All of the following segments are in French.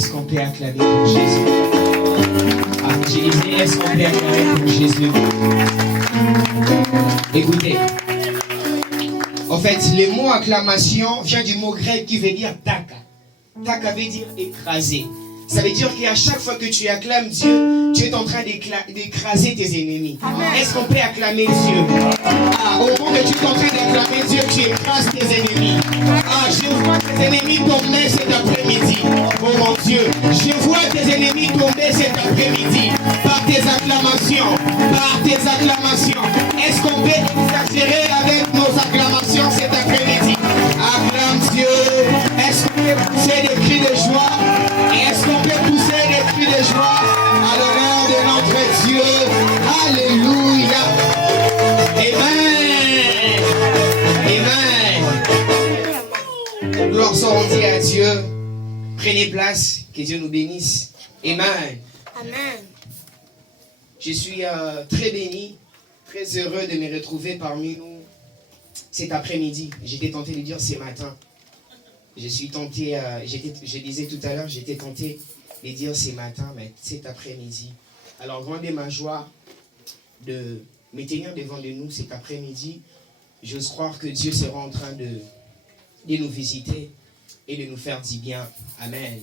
Est-ce qu'on peut acclamer pour Jésus? Ah, je disais, est-ce qu'on peut acclamer pour Jésus? Écoutez. En fait, le mot acclamation vient du mot grec qui veut dire taka. Taka veut dire écraser. Ça veut dire qu'à chaque fois que tu acclames Dieu, tu es en train d'écraser tes ennemis. Est-ce qu'on peut acclamer Dieu? Ah, au moment que tu es en train d'acclamer Dieu, tu écrases tes ennemis. Ah, je vois tes ennemis tomber cet après-midi. Oh mon Dieu, je vois tes ennemis tomber cet après-midi. Par tes acclamations. Par tes acclamations. Est-ce qu'on peut exagérer avec nos acclamations cet après-midi? Acclame Dieu. Est-ce qu'on peut pousser des cris de joie? Est-ce qu'on peut pousser des cris de joie à l'honneur de notre Dieu? Alléluia. Amen. Amen. Gloire soit rendue à Dieu. Prenez place. Que Dieu nous bénisse. Amen. Amen. Je suis très béni, très heureux de me retrouver parmi nous cet après-midi. J'étais tenté de dire ce matin. Je suis tenté, je disais tout à l'heure, j'étais tenté de dire ce matin, mais cet après-midi. Alors, grande est ma joie de me tenir devant de nous cet après-midi. J'ose croire que Dieu sera en train de nous visiter et de nous faire du bien. Amen.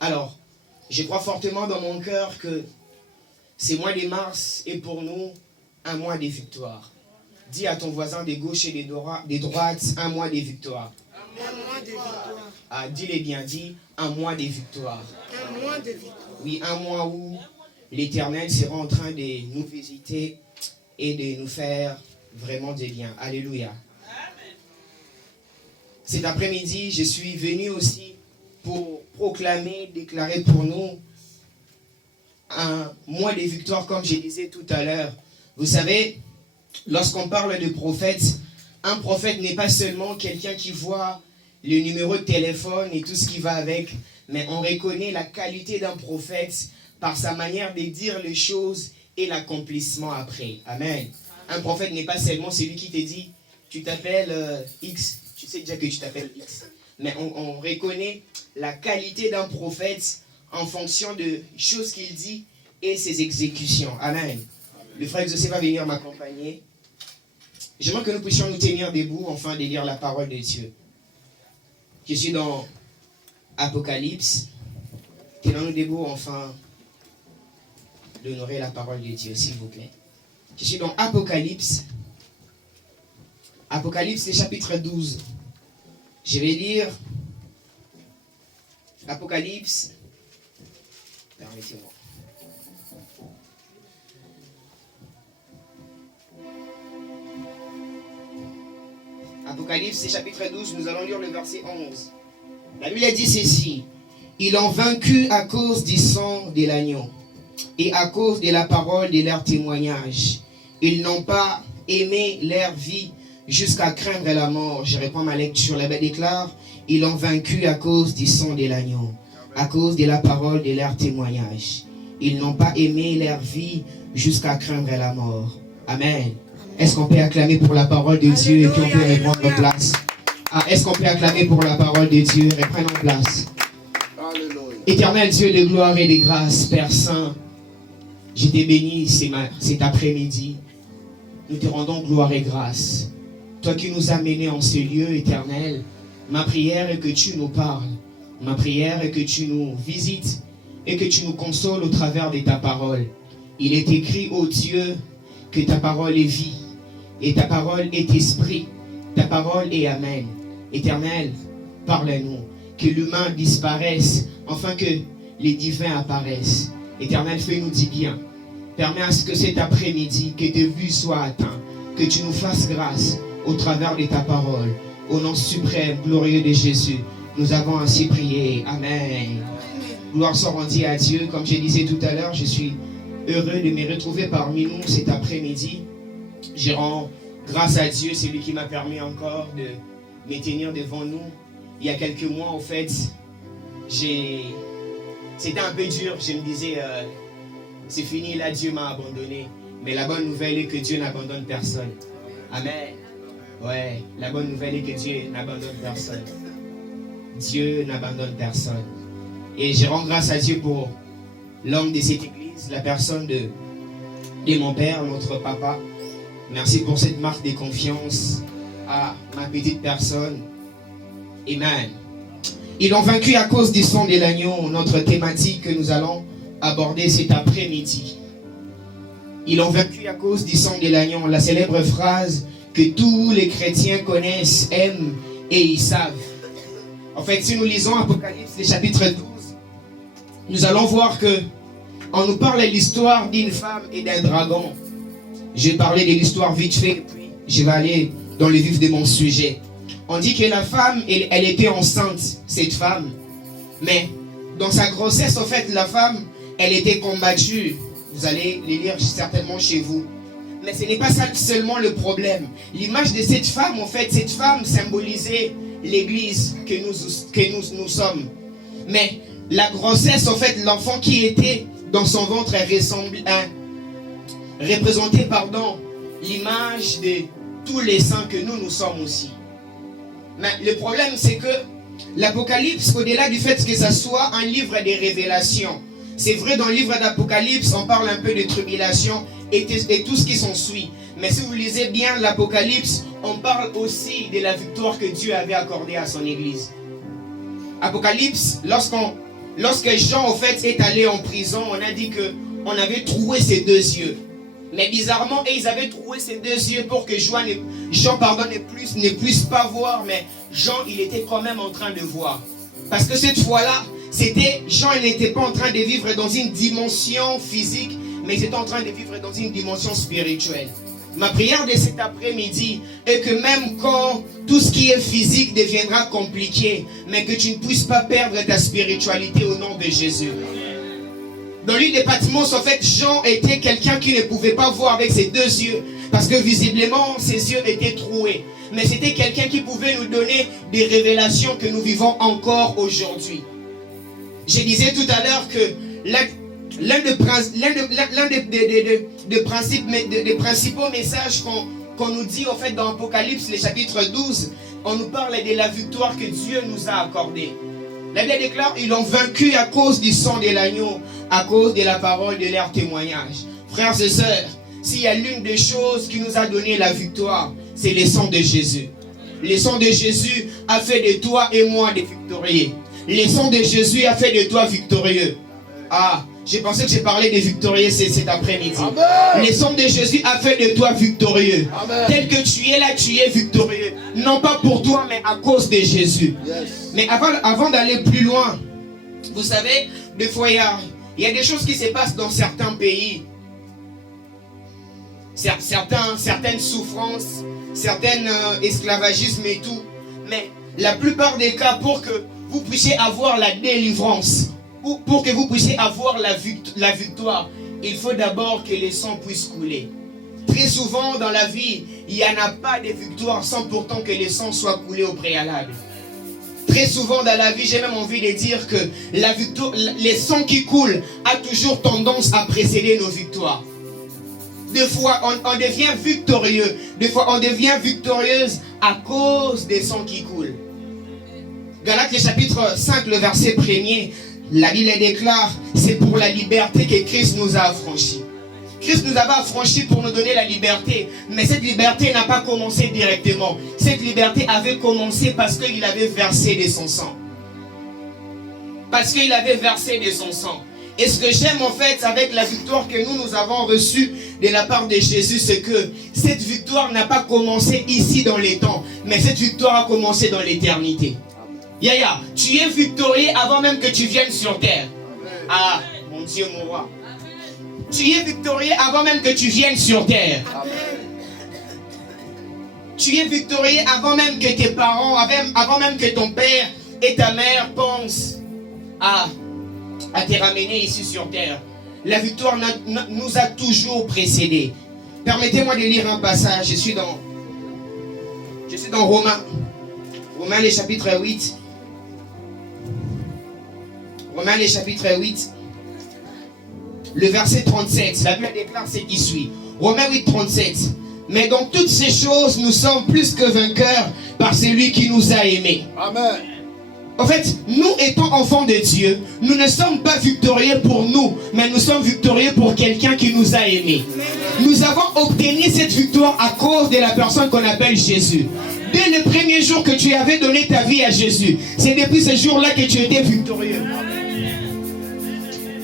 Alors, je crois fortement dans mon cœur que ce mois de mars est pour nous un mois de victoire. Dis à ton voisin de gauche et de droite, un mois de victoire. Un mois de victoire. Ah, dis-le bien, dis un mois de victoire. Un mois de victoire. Oui, un mois où l'Éternel sera en train de nous visiter et de nous faire vraiment du bien. Alléluia. Cet après-midi, je suis venu aussi pour proclamer, déclarer pour nous un mois de victoire, comme je disais tout à l'heure. Vous savez, lorsqu'on parle de prophète, un prophète n'est pas seulement quelqu'un qui voit le numéro de téléphone et tout ce qui va avec, mais on reconnaît la qualité d'un prophète par sa manière de dire les choses et l'accomplissement après. Amen. Un prophète n'est pas seulement celui qui te dit, tu t'appelles X, tu sais déjà que tu t'appelles X. Mais on reconnaît la qualité d'un prophète en fonction de choses qu'il dit et ses exécutions. Amen. Le frère Joseph va venir m'accompagner. J'aimerais que nous puissions nous tenir debout afin de lire la parole de Dieu. Je suis dans Apocalypse. Tenons-nous debout afin d'honorer la parole de Dieu, s'il vous plaît. Je suis dans Apocalypse. Apocalypse, le chapitre 12. Je vais lire Apocalypse. Permettez-moi. Apocalypse, chapitre 12, nous allons lire le verset 11. La Bible dit ceci. Ils ont vaincu à cause du sang de l'agneau et à cause de la parole de leur témoignage. Ils n'ont pas aimé leur vie jusqu'à craindre la mort. Je reprends ma lecture. La Bible déclare, ils ont vaincu à cause du sang de l'agneau, à cause de la parole de leur témoignage. Ils n'ont pas aimé leur vie jusqu'à craindre la mort. Amen. Est-ce qu'on peut acclamer pour la parole de Dieu et puis on peut reprendre place? Ah, est-ce qu'on peut acclamer pour la parole de Dieu? Reprenons place. Éternel Dieu de gloire et de grâce, Père Saint, je t'ai béni cet après-midi. Nous te rendons gloire et grâce. Toi qui nous as menés en ce lieu éternel, ma prière est que tu nous parles. Ma prière est que tu nous visites et que tu nous consoles au travers de ta parole. Il est écrit, ô Dieu, que ta parole est vie et ta parole est esprit. Ta parole est amen. Éternel, parle-nous. Que l'humain disparaisse, afin que les divins apparaissent. Éternel, fais-nous du bien. Permets à ce que cet après-midi, que tes buts soient atteints. Que tu nous fasses grâce au travers de ta parole. Au nom suprême, glorieux de Jésus, nous avons ainsi prié. Amen. Gloire soit rendue à Dieu. Comme je disais tout à l'heure, je suis heureux de me retrouver parmi nous cet après-midi. Je rends grâce à Dieu, celui qui m'a permis encore de me tenir devant nous. Il y a quelques mois, en fait, c'était un peu dur. Je me disais, c'est fini, là, Dieu m'a abandonné. Mais la bonne nouvelle est que Dieu n'abandonne personne. Amen. Ouais, la bonne nouvelle est que Dieu n'abandonne personne. Dieu n'abandonne personne. Et je rends grâce à Dieu pour l'homme de cette église, la personne de mon père, notre papa. Merci pour cette marque de confiance à ma petite personne. Amen. Ils l'ont vaincu à cause du sang de l'agneau, notre thématique que nous allons aborder cet après-midi. Ils l'ont vaincu à cause du sang de l'agneau, la célèbre phrase que tous les chrétiens connaissent, aiment et ils savent. En fait, si nous lisons Apocalypse, le chapitre 12, nous allons voir que on nous parle de l'histoire d'une femme et d'un dragon. Je vais parler de l'histoire vite fait, puis je vais aller dans le vif de mon sujet. On dit que la femme, elle était enceinte, cette femme. Mais dans sa grossesse, en fait, la femme, elle était combattue. Vous allez les lire certainement chez vous. Mais ce n'est pas ça seulement le problème. L'image de cette femme, en fait, cette femme symbolisait l'église que nous sommes. Mais la grossesse, en fait, l'enfant qui était dans son ventre représentait l'image de tous les saints que nous sommes aussi. Mais le problème, c'est que l'Apocalypse, au-delà du fait que ça soit un livre de révélations, c'est vrai, dans le livre d'Apocalypse, on parle un peu de tribulation et tout ce qui s'ensuit. Mais si vous lisez bien l'Apocalypse, on parle aussi de la victoire que Dieu avait accordée à son église. Apocalypse, lorsque Jean, en fait, est allé en prison, on a dit qu'on avait troué ses deux yeux. Mais bizarrement, ils avaient troué ses deux yeux pour que Jean ne puisse pas voir, mais Jean, il était quand même en train de voir. Parce que cette fois-là, Jean n'était pas en train de vivre dans une dimension physique, mais il était en train de vivre dans une dimension spirituelle. Ma prière de cet après-midi est que même quand tout ce qui est physique deviendra compliqué, mais que tu ne puisses pas perdre ta spiritualité au nom de Jésus. Dans l'île de Patmos, en fait, Jean était quelqu'un qui ne pouvait pas voir avec ses deux yeux, parce que visiblement, ses yeux étaient troués. Mais c'était quelqu'un qui pouvait nous donner des révélations que nous vivons encore aujourd'hui. Je disais tout à l'heure que l'un des principaux messages qu'on nous dit en fait dans Apocalypse, le chapitre 12, on nous parle de la victoire que Dieu nous a accordée. La Bible déclare, ils l'ont vaincu à cause du sang de l'agneau, à cause de la parole de leur témoignage. Frères et sœurs, s'il y a l'une des choses qui nous a donné la victoire, c'est le sang de Jésus. Le sang de Jésus a fait de toi et moi des victorieux. Le sang de Jésus a fait de toi victorieux. Ah, j'ai pensé que j'ai parlé des victorieux cet après-midi. Le sang de Jésus a fait de toi victorieux. Amen. Tel que tu es là, tu es victorieux. Non pas pour toi, mais à cause de Jésus. Yes. Mais avant d'aller plus loin, vous savez, des fois, il y a des choses qui se passent dans certains pays. Certaines souffrances, certains esclavagismes et tout. Mais la plupart des cas, pour que vous puissiez avoir la délivrance, pour que vous puissiez avoir la victoire, il faut d'abord que le sang puisse couler. Très souvent dans la vie, il n'y en a pas de victoire sans pourtant que le sang soit coulé au préalable. Très souvent dans la vie, j'ai même envie de dire que la victoire, le sang qui coule a toujours tendance à précéder nos victoires. Des fois, on devient victorieux. Des fois, on devient victorieuse à cause des sangs qui coulent. Galates, le chapitre 5, le verset 1er, la Bible déclare, c'est pour la liberté que Christ nous a affranchis. Christ nous avait affranchis pour nous donner la liberté. Mais cette liberté n'a pas commencé directement. Cette liberté avait commencé parce qu'il avait versé de son sang. Parce qu'il avait versé de son sang. Et ce que j'aime en fait avec la victoire que nous avons reçue de la part de Jésus, c'est que cette victoire n'a pas commencé ici dans les temps, mais cette victoire a commencé dans l'éternité. Yaya, tu es victorieux avant même que tu viennes sur terre. Ah, mon Dieu, mon roi. Tu es victorieux avant même que tu viennes sur terre. Tu es victorieux avant même que tes parents, avant même que ton père et ta mère pensent à te ramener ici sur terre. La victoire nous a toujours précédés. Permettez-moi de lire un passage. Je suis dans Romains. Romains, les chapitres 8. Romains, les chapitres 8. Le verset 37. La Bible déclare ce qui suit. Romains 8, 37. Mais dans toutes ces choses, nous sommes plus que vainqueurs par celui qui nous a aimés. Amen. En fait, nous étant enfants de Dieu, nous ne sommes pas victorieux pour nous, mais nous sommes victorieux pour quelqu'un qui nous a aimés. Nous avons obtenu cette victoire à cause de la personne qu'on appelle Jésus. Dès le premier jour que tu avais donné ta vie à Jésus, c'est depuis ce jour-là que tu étais victorieux.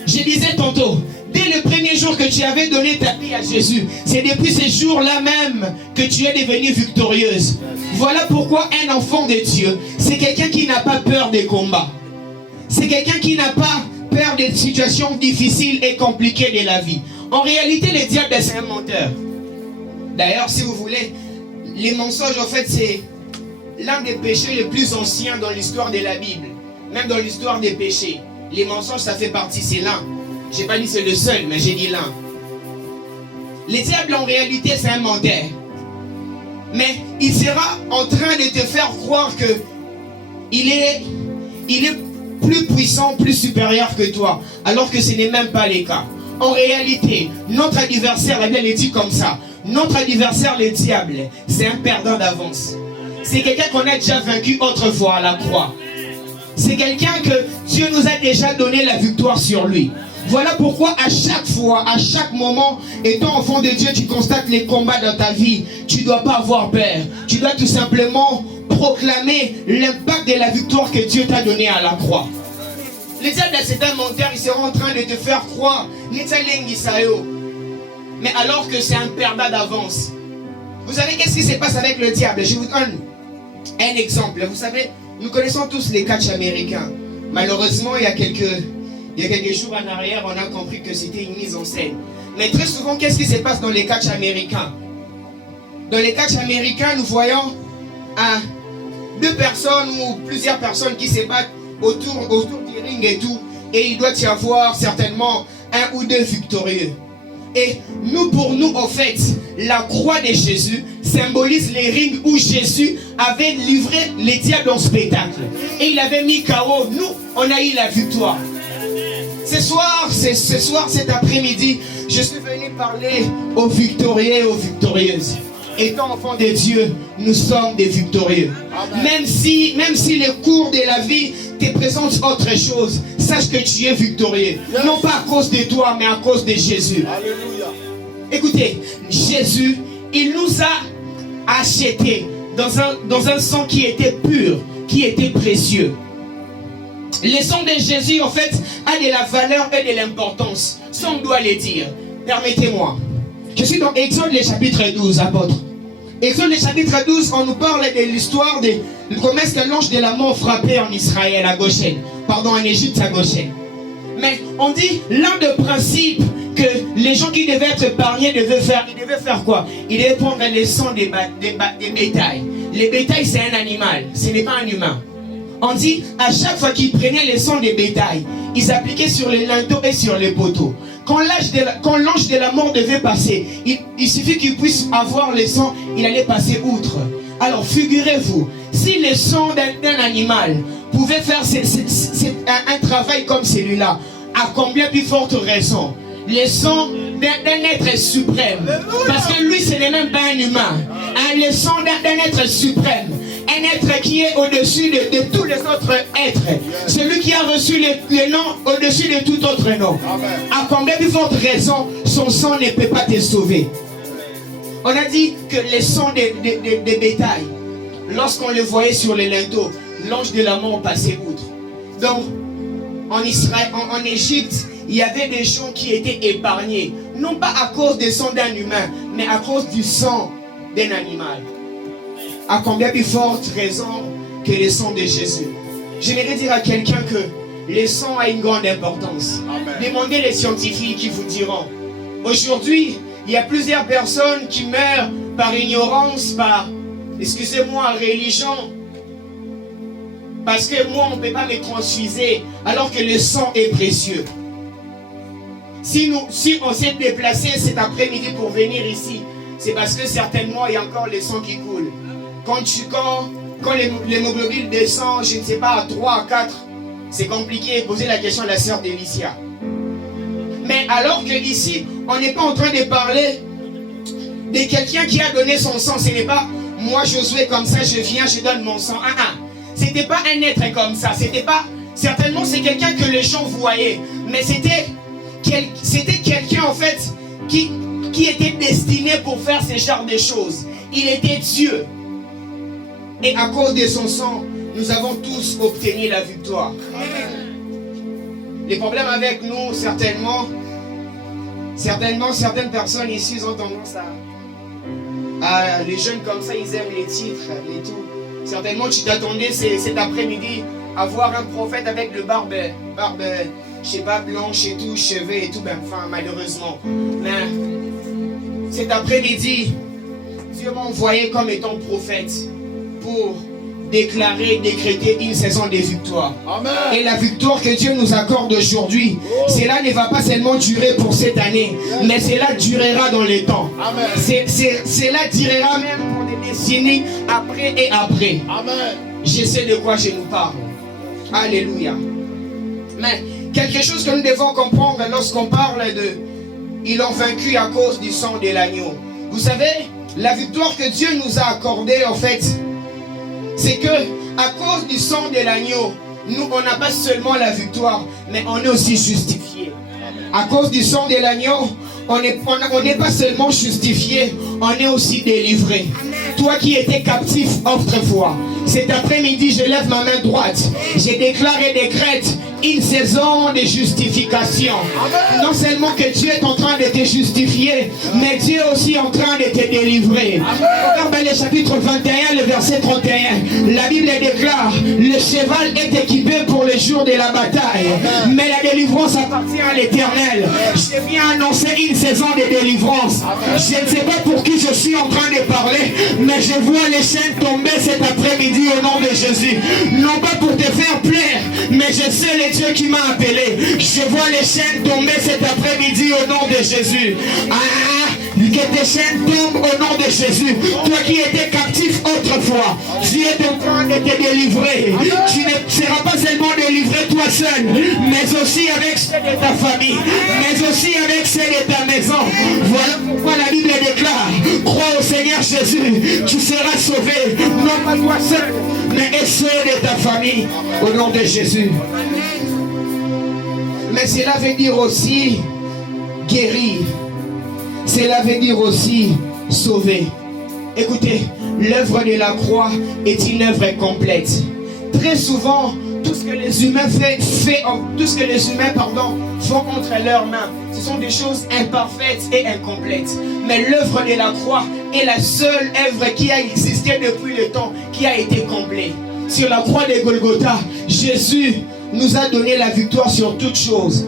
Je disais tantôt, dès le premier jour que tu avais donné ta vie à Jésus, c'est depuis ce jour-là même que tu es devenue victorieuse. Voilà pourquoi un enfant de Dieu, c'est quelqu'un qui n'a pas peur des combats. C'est quelqu'un qui n'a pas peur des situations difficiles et compliquées de la vie. En réalité, le diable, c'est un menteur. D'ailleurs, si vous voulez, les mensonges, en fait, c'est l'un des péchés les plus anciens dans l'histoire de la Bible. Même dans l'histoire des péchés. Les mensonges, ça fait partie, c'est l'un. Je n'ai pas dit c'est le seul, mais j'ai dit l'un. Le diable, en réalité, c'est un menteur. Mais il sera en train de te faire croire que il est plus puissant, plus supérieur que toi, alors que ce n'est même pas le cas. En réalité, notre adversaire, la Bible le dit comme ça, notre adversaire, le diable, c'est un perdant d'avance. C'est quelqu'un qu'on a déjà vaincu autrefois à la croix. C'est quelqu'un que Dieu nous a déjà donné la victoire sur lui. Voilà pourquoi à chaque fois, à chaque moment, étant enfant de Dieu, tu constates les combats dans ta vie. Tu ne dois pas avoir peur. Tu dois tout simplement proclamer l'impact de la victoire que Dieu t'a donnée à la croix. Le diable, c'est un menteur, il sera en train de te faire croire. Mais alors que c'est un perdant d'avance. Vous savez qu'est-ce qui se passe avec le diable? Je vous donne un exemple. Vous savez, nous connaissons tous les catchs américains. Malheureusement, il y a quelques jours en arrière, on a compris que c'était une mise en scène. Mais très souvent, qu'est-ce qui se passe dans les catchs américains? Dans les catchs américains, nous voyons deux personnes ou plusieurs personnes qui se battent autour du ring et tout. Et il doit y avoir certainement un ou deux victorieux. Et pour nous, en fait, la croix de Jésus symbolise les rings où Jésus avait livré les diables en spectacle. Et il avait mis KO. Nous, on a eu la victoire. Ce soir, cet après-midi, je suis venu parler aux victorieux et aux victorieuses. Étant enfants de Dieu, nous sommes des victorieux. Même si le cours de la vie te présente autre chose, sache que tu es victorieux. Non pas à cause de toi, mais à cause de Jésus. Alléluia. Écoutez, Jésus, il nous a achetés dans un sang qui était pur, qui était précieux. Le sang de Jésus, en fait, a de la valeur et de l'importance. Ça, on doit le dire. Permettez-moi. Je suis dans Exode, le chapitre 12, apôtre. Exode, le chapitre 12, on nous parle de l'histoire de comment est-ce que l'ange de la mort frappait en Israël, à Goshen. Pardon, en Égypte, à Goshen. Mais on dit, l'un des principes que les gens qui devaient être épargnés devaient faire quoi? Ils devaient prendre le sang des bétails. Les bétails, c'est un animal, ce n'est pas un humain. On dit, à chaque fois qu'ils prenaient le sang des bétails, ils appliquaient sur les linteaux et sur les poteaux. Quand l'ange de la mort devait passer, il suffit qu'il puisse avoir le sang, il allait passer outre. Alors, figurez-vous, si le sang d'un animal pouvait faire un travail comme celui-là, à combien plus forte raison le sang d'un être suprême. Parce que lui, ce n'est même pas un humain. Le sang d'un être suprême. Un être qui est au-dessus de tous les autres êtres. Celui qui a reçu le nom au-dessus de tout autre nom. À combien plus forte raison son sang ne peut pas te sauver. On a dit que le sang des bétails, lorsqu'on le voyait sur les linteaux, l'ange de la mort passait outre. Donc, en Israël, en Égypte, il y avait des gens qui étaient épargnés. Non pas à cause du sang d'un humain, mais à cause du sang d'un animal. À combien plus forte raison que le sang de Jésus. J'aimerais dire à quelqu'un que le sang a une grande importance. Amen. Demandez les scientifiques qui vous diront. Aujourd'hui, il y a plusieurs personnes qui meurent par ignorance, par, excusez-moi, religion. Parce que moi, on ne peut pas me transfuser alors que le sang est précieux. Si on s'est déplacé cet après-midi pour venir ici, c'est parce que certainement il y a encore le sang qui coule. Quand l'hémoglobine descend, je ne sais pas, à 3, à 4, c'est compliqué. Posez la question à la sœur Délicia. Mais alors que ici, on n'est pas en train de parler de quelqu'un qui a donné son sang. Ce n'est pas moi, Josué, comme ça, je viens, je donne mon sang. c'était pas un être comme ça. C'était pas, certainement c'est quelqu'un que les gens voyaient. Mais c'était quelqu'un en fait qui était destiné pour faire ce genre de choses. Il était Dieu. Et à cause de son sang, nous avons tous obtenu la victoire. Les problèmes avec nous, certainement, certaines personnes ici ont tendance à les jeunes comme ça, ils aiment les titres et tout. Certainement, tu t'attendais cet après-midi à voir un prophète avec le barbe, je sais pas, blanche et tout, cheveux et tout, ben, enfin, malheureusement. Mais cet après-midi, Dieu m'a envoyé comme étant prophète pour déclarer, décréter une saison de victoire. Amen. Et la victoire que Dieu nous accorde aujourd'hui, cela ne va pas seulement durer pour cette année, mais cela durera dans les temps. Amen. Cela durera même pour des décennies après et après. Amen. Je sais de quoi je nous parle. Alléluia. Mais quelque chose que nous devons comprendre lorsqu'on parle de ils ont vaincu à cause du sang de l'agneau. Vous savez, la victoire que Dieu nous a accordée en fait, c'est que à cause du sang de l'agneau, nous on n'a pas seulement la victoire, mais on est aussi justifié. À cause du sang de l'agneau, on n'est pas seulement justifié, on est aussi délivré. Toi qui étais captif autrefois, cet après-midi je lève ma main droite, je déclare et décrète une saison de justification. Amen. Non seulement que Dieu est en train de te justifier, mais Dieu est aussi en train de te délivrer. Regarde le chapitre 21, le verset 31. La Bible déclare, le cheval est équipé pour le jour de la bataille. Amen. Mais la délivrance appartient à l'Éternel. Je viens annoncer une saison de délivrance. Amen. Je ne sais pas pour qui je suis en train de parler, mais je vois les chaînes tomber cet après-midi au nom de Jésus. Non pas pour te faire plaire, mais je sais les Dieu qui m'a appelé. Je vois les chaînes tomber cet après-midi au nom de Jésus. Que tes chaînes tombent au nom de Jésus. Toi qui étais captif autrefois, Dieu est en train de te délivrer. Tu ne seras pas seulement délivré toi seul, mais aussi avec ceux de ta famille, mais aussi avec ceux de ta maison. Voilà pourquoi la Bible déclare, crois au Seigneur Jésus, tu seras sauvé, non pas toi seul, mais ceux de ta famille, au nom de Jésus. Mais cela veut dire aussi guérir. Cela veut dire aussi sauver. Écoutez, l'œuvre de la croix est une œuvre complète. Très souvent, tout ce que les humains font entre leurs mains, ce sont des choses imparfaites et incomplètes. Mais l'œuvre de la croix est la seule œuvre qui a existé depuis le temps, qui a été complète. Sur la croix de Golgotha, Jésus nous a donné la victoire sur toutes choses.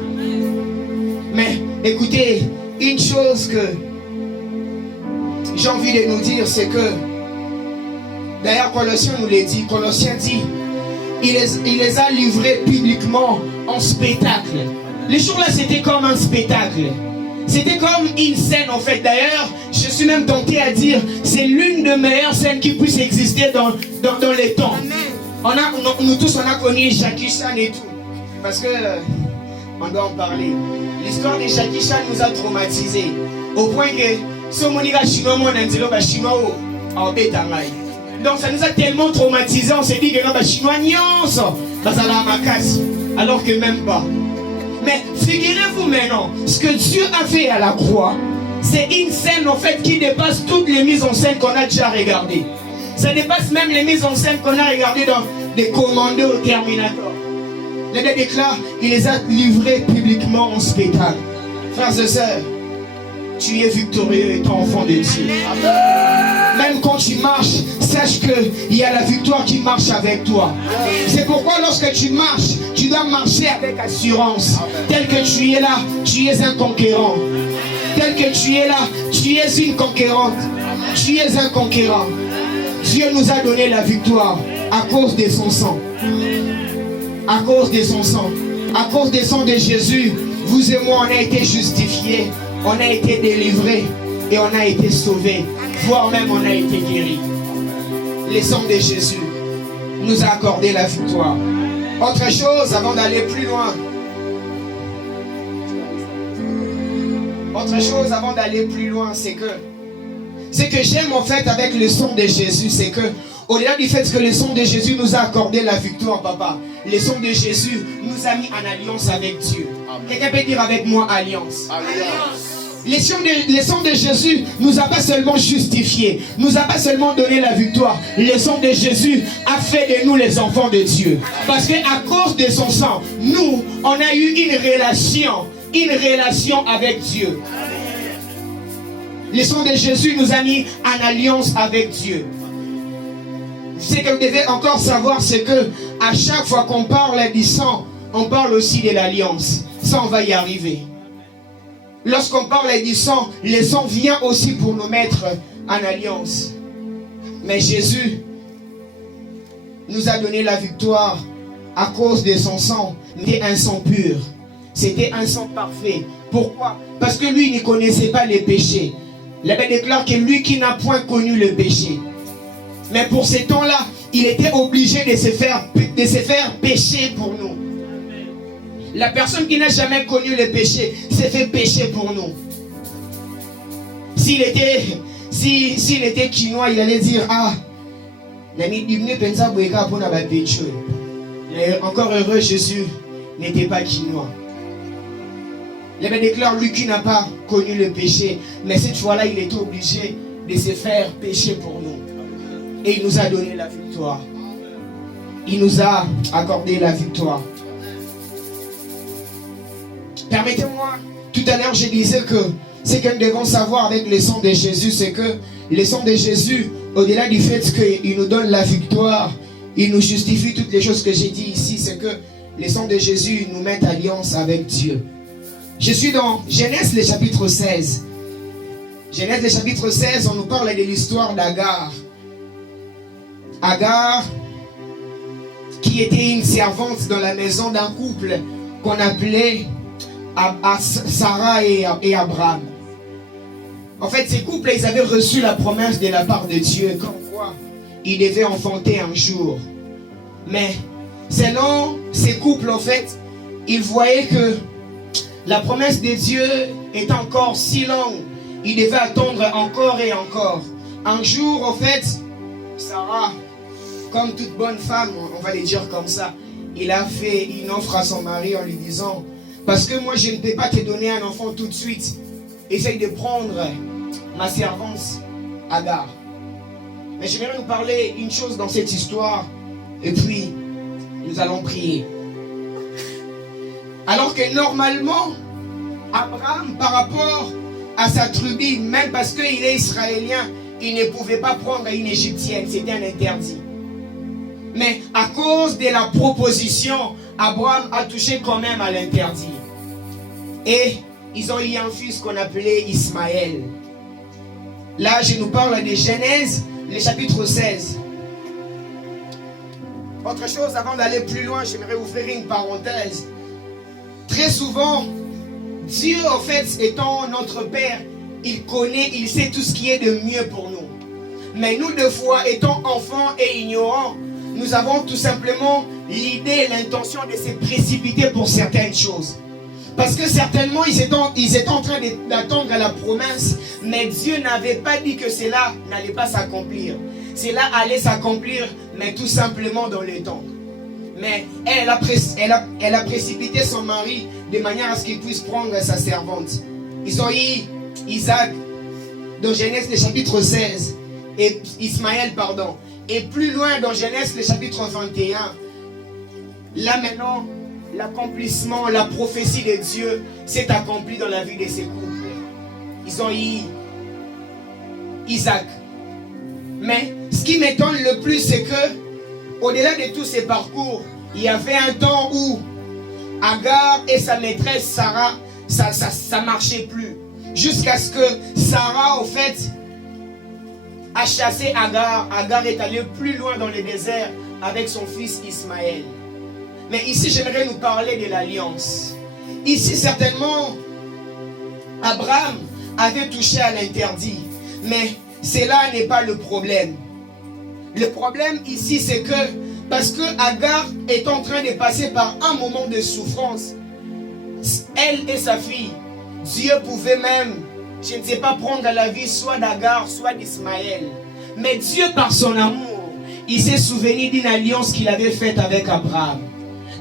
Mais écoutez, une chose que j'ai envie de nous dire, c'est que d'ailleurs Colossiens nous l'a dit, Colossiens dit, il les a livrés publiquement en spectacle. Les jours-là, c'était comme un spectacle. C'était comme une scène en fait. D'ailleurs, je suis même tenté à dire, c'est l'une des meilleures scènes qui puisse exister dans les temps. Nous tous, on a connu Jackie Chan et tout. Parce que on doit en parler. L'histoire de Jackie Chan nous a traumatisés. Au point que ce monika chinois, mon andilo ba chinois en bétangai. Donc ça nous a tellement traumatisés, on s'est dit que les chinois nyonso bazala makasi, alors que même pas. Mais figurez-vous maintenant, ce que Dieu a fait à la croix, c'est une scène en fait qui dépasse toutes les mises en scène qu'on a déjà regardées. Ça dépasse même les mises en scène qu'on a regardées dans des commandos au Terminator. Le Bible déclare, il les a livrés publiquement en spectacle. Frères et sœurs, tu es victorieux étant enfant de Dieu. Amen. Même quand tu marches, sache qu'il y a la victoire qui marche avec toi. C'est pourquoi lorsque tu marches, tu dois marcher avec assurance. Tel que tu es là, tu es un conquérant. Tel que tu es là, tu es une conquérante. Tu es un conquérant. Dieu nous a donné la victoire à cause de son sang. À cause de son sang. À cause du sang de Jésus, vous et moi, on a été justifiés. On a été délivrés et on a été sauvés, voire même on a été guéris. Le sang de Jésus nous a accordé la victoire. Autre chose avant d'aller plus loin. Autre chose avant d'aller plus loin, c'est que j'aime en fait avec le sang de Jésus, c'est que Au-delà du fait que le sang de Jésus nous a accordé la victoire, papa, le sang de Jésus nous a mis en alliance avec Dieu. Quelqu'un peut dire avec moi alliance. Le sang de Jésus nous a pas seulement justifié, nous a pas seulement donné la victoire. Le sang de Jésus a fait de nous les enfants de Dieu. Parce qu'à cause de son sang, nous, on a eu une relation avec Dieu. Le sang de Jésus nous a mis en alliance avec Dieu. Ce que vous devez encore savoir, c'est que à chaque fois qu'on parle du sang, on parle aussi de l'alliance. Ça, on va y arriver. Lorsqu'on parle du sang, le sang vient aussi pour nous mettre en alliance. Mais Jésus nous a donné la victoire à cause de son sang. C'était un sang pur. C'était un sang parfait. Pourquoi? Parce que lui ne connaissait pas les péchés. La Bible déclare que lui qui n'a point connu le péché. Mais pour ces temps-là, il était obligé de se faire pécher pour nous. La personne qui n'a jamais connu le péché s'est fait pécher pour nous. S'il était chinois, il allait dire, encore heureux, Jésus n'était pas chinois. La Bible déclare, lui qui n'a pas connu le péché, mais cette fois-là, il était obligé de se faire pécher pour nous. Et il nous a donné la victoire. Il nous a accordé la victoire. Permettez-moi, tout à l'heure je disais que ce que nous devons savoir avec le sang de Jésus, c'est que le sang de Jésus, au-delà du fait qu'il nous donne la victoire, il nous justifie toutes les choses que j'ai dit ici, c'est que le sang de Jésus nous met en alliance avec Dieu. Je suis dans Genèse le chapitre 16. Genèse le chapitre 16, on nous parle de l'histoire d'Agar. Agar, qui était une servante dans la maison d'un couple qu'on appelait Sarah et Abraham. En fait, ces couples, ils avaient reçu la promesse de la part de Dieu, comme quoi ils devaient enfanter un jour. Mais selon ces couples, en fait, ils voyaient que la promesse de Dieu est encore si longue. Ils devaient attendre encore et encore. Un jour, en fait, Sarah, comme toute bonne femme, on va le dire comme ça, il a fait une offre à son mari en lui disant, parce que moi je ne peux pas te donner un enfant tout de suite, essaye de prendre ma servante Agar. Mais j'aimerais nous parler une chose dans cette histoire, et puis nous allons prier. Alors que normalement, Abraham, par rapport à sa tribu, même parce qu'il est israélien, il ne pouvait pas prendre une égyptienne, c'était un interdit. Mais à cause de la proposition, Abraham a touché quand même à l'interdit. Et ils ont eu un fils qu'on appelait Ismaël. Là, je nous parle de Genèse, le chapitre 16. Autre chose, avant d'aller plus loin, j'aimerais ouvrir une parenthèse. Très souvent, Dieu, en fait, étant notre Père, il connaît, il sait tout ce qui est de mieux pour nous. Mais nous, deux fois, étant enfants et ignorants, nous avons tout simplement l'idée et l'intention de se précipiter pour certaines choses. Parce que certainement, ils étaient en train d'attendre la promesse, mais Dieu n'avait pas dit que cela n'allait pas s'accomplir. Cela allait s'accomplir, mais tout simplement dans le temps. Mais elle a précipité son mari de manière à ce qu'il puisse prendre sa servante. Ils ont eu Isaac dans Genèse le chapitre 16, et Ismaël, pardon. Et plus loin dans Genèse le chapitre 21, là maintenant, l'accomplissement, la prophétie de Dieu s'est accomplie dans la vie de ces couples. Ils ont eu Isaac. Mais ce qui m'étonne le plus, c'est que au-delà de tous ces parcours, il y avait un temps où Agar et sa maîtresse Sarah, ça marchait plus. Jusqu'à ce que Sarah, au fait, a chassé Agar. Agar est allée plus loin dans le désert avec son fils Ismaël. Mais ici, j'aimerais nous parler de l'alliance. Ici, certainement, Abraham avait touché à l'interdit. Mais cela n'est pas le problème. Le problème ici, c'est que parce que Agar est en train de passer par un moment de souffrance, elle et sa fille, Dieu pouvait même, je ne sais pas, prendre la vie soit d'Agar, soit d'Ismaël. Mais Dieu, par son amour, il s'est souvenu d'une alliance qu'il avait faite avec Abraham.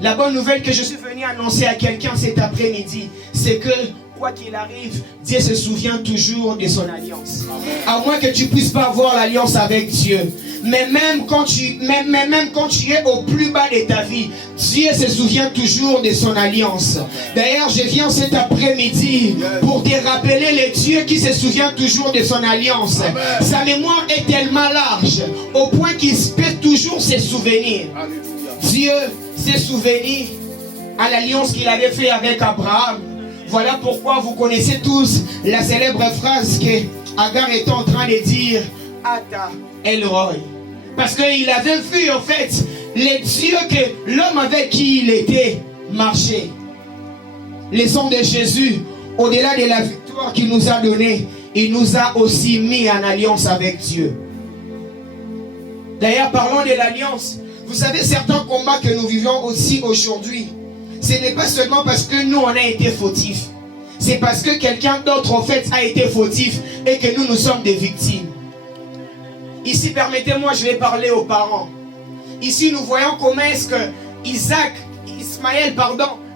La bonne nouvelle que je suis venu annoncer à quelqu'un cet après-midi, c'est que quoi qu'il arrive, Dieu se souvient toujours de son alliance. À moins que tu ne puisses pas avoir l'alliance avec Dieu. Mais même quand tu es au plus bas de ta vie, Dieu se souvient toujours de son alliance. D'ailleurs, je viens cet après-midi pour te rappeler le Dieu qui se souvient toujours de son alliance. Sa mémoire est tellement large au point qu'il peut toujours se souvenir. Dieu s'est souvenu à l'alliance qu'il avait fait avec Abraham. Voilà pourquoi vous connaissez tous la célèbre phrase que Agar est en train de dire Ata Elroy. Parce qu'il avait vu en fait les dieux que l'homme avec qui il était marchait. Le sang de Jésus, au-delà de la victoire qu'il nous a donnée, il nous a aussi mis en alliance avec Dieu. D'ailleurs, parlons de l'alliance. Vous savez, certains combats que nous vivons aussi aujourd'hui, ce n'est pas seulement parce que nous on a été fautifs. C'est parce que quelqu'un d'autre en fait a été fautif et que nous sommes des victimes. Ici, permettez-moi, je vais parler aux parents. Ici, nous voyons comment est-ce que Ismaël,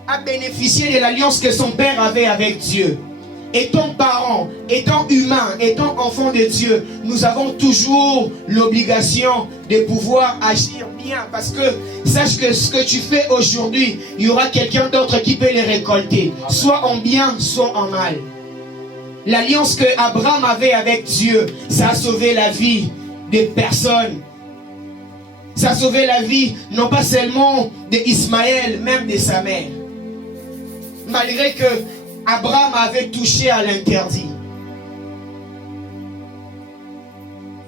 a bénéficié de l'alliance que son père avait avec Dieu. Étant parents, étant humains, étant enfants de Dieu, nous avons toujours l'obligation de pouvoir agir bien. Parce que sache que ce que tu fais aujourd'hui, il y aura quelqu'un d'autre qui peut les récolter. Soit en bien, soit en mal. L'alliance que Abraham avait avec Dieu, ça a sauvé la vie des personnes. Ça a sauvé la vie, non pas seulement d'Ismaël, même de sa mère. Malgré que Abraham avait touché à l'interdit.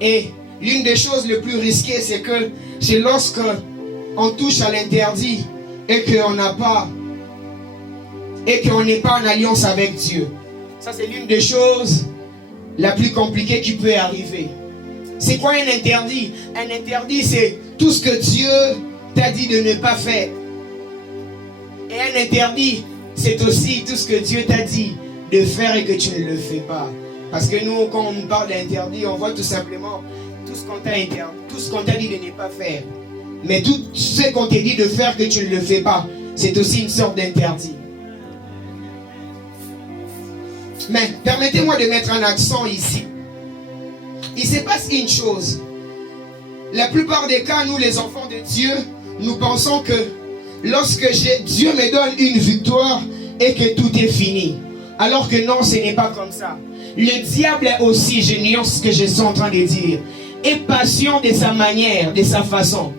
Et l'une des choses les plus risquées, c'est lorsque on touche à l'interdit et qu'on n'est pas en alliance avec Dieu. Ça, c'est l'une des choses la plus compliquée qui peut arriver. C'est quoi un interdit? Un interdit, c'est tout ce que Dieu t'a dit de ne pas faire. Et un interdit, c'est aussi tout ce que Dieu t'a dit de faire et que tu ne le fais pas. Parce que nous, quand on parle d'interdit, on voit tout simplement tout ce qu'on t'a interdit, tout ce qu'on t'a dit de ne pas faire. Mais tout ce qu'on t'a dit de faire que tu ne le fais pas, c'est aussi une sorte d'interdit. Mais permettez-moi de mettre un accent ici. Il se passe une chose. La plupart des cas, nous les enfants de Dieu, nous pensons que lorsque Dieu me donne une victoire et que tout est fini. Alors que non, ce n'est pas comme ça. Le diable est aussi, je nuance ce que je suis en train de dire, est patient de sa manière, de sa façon.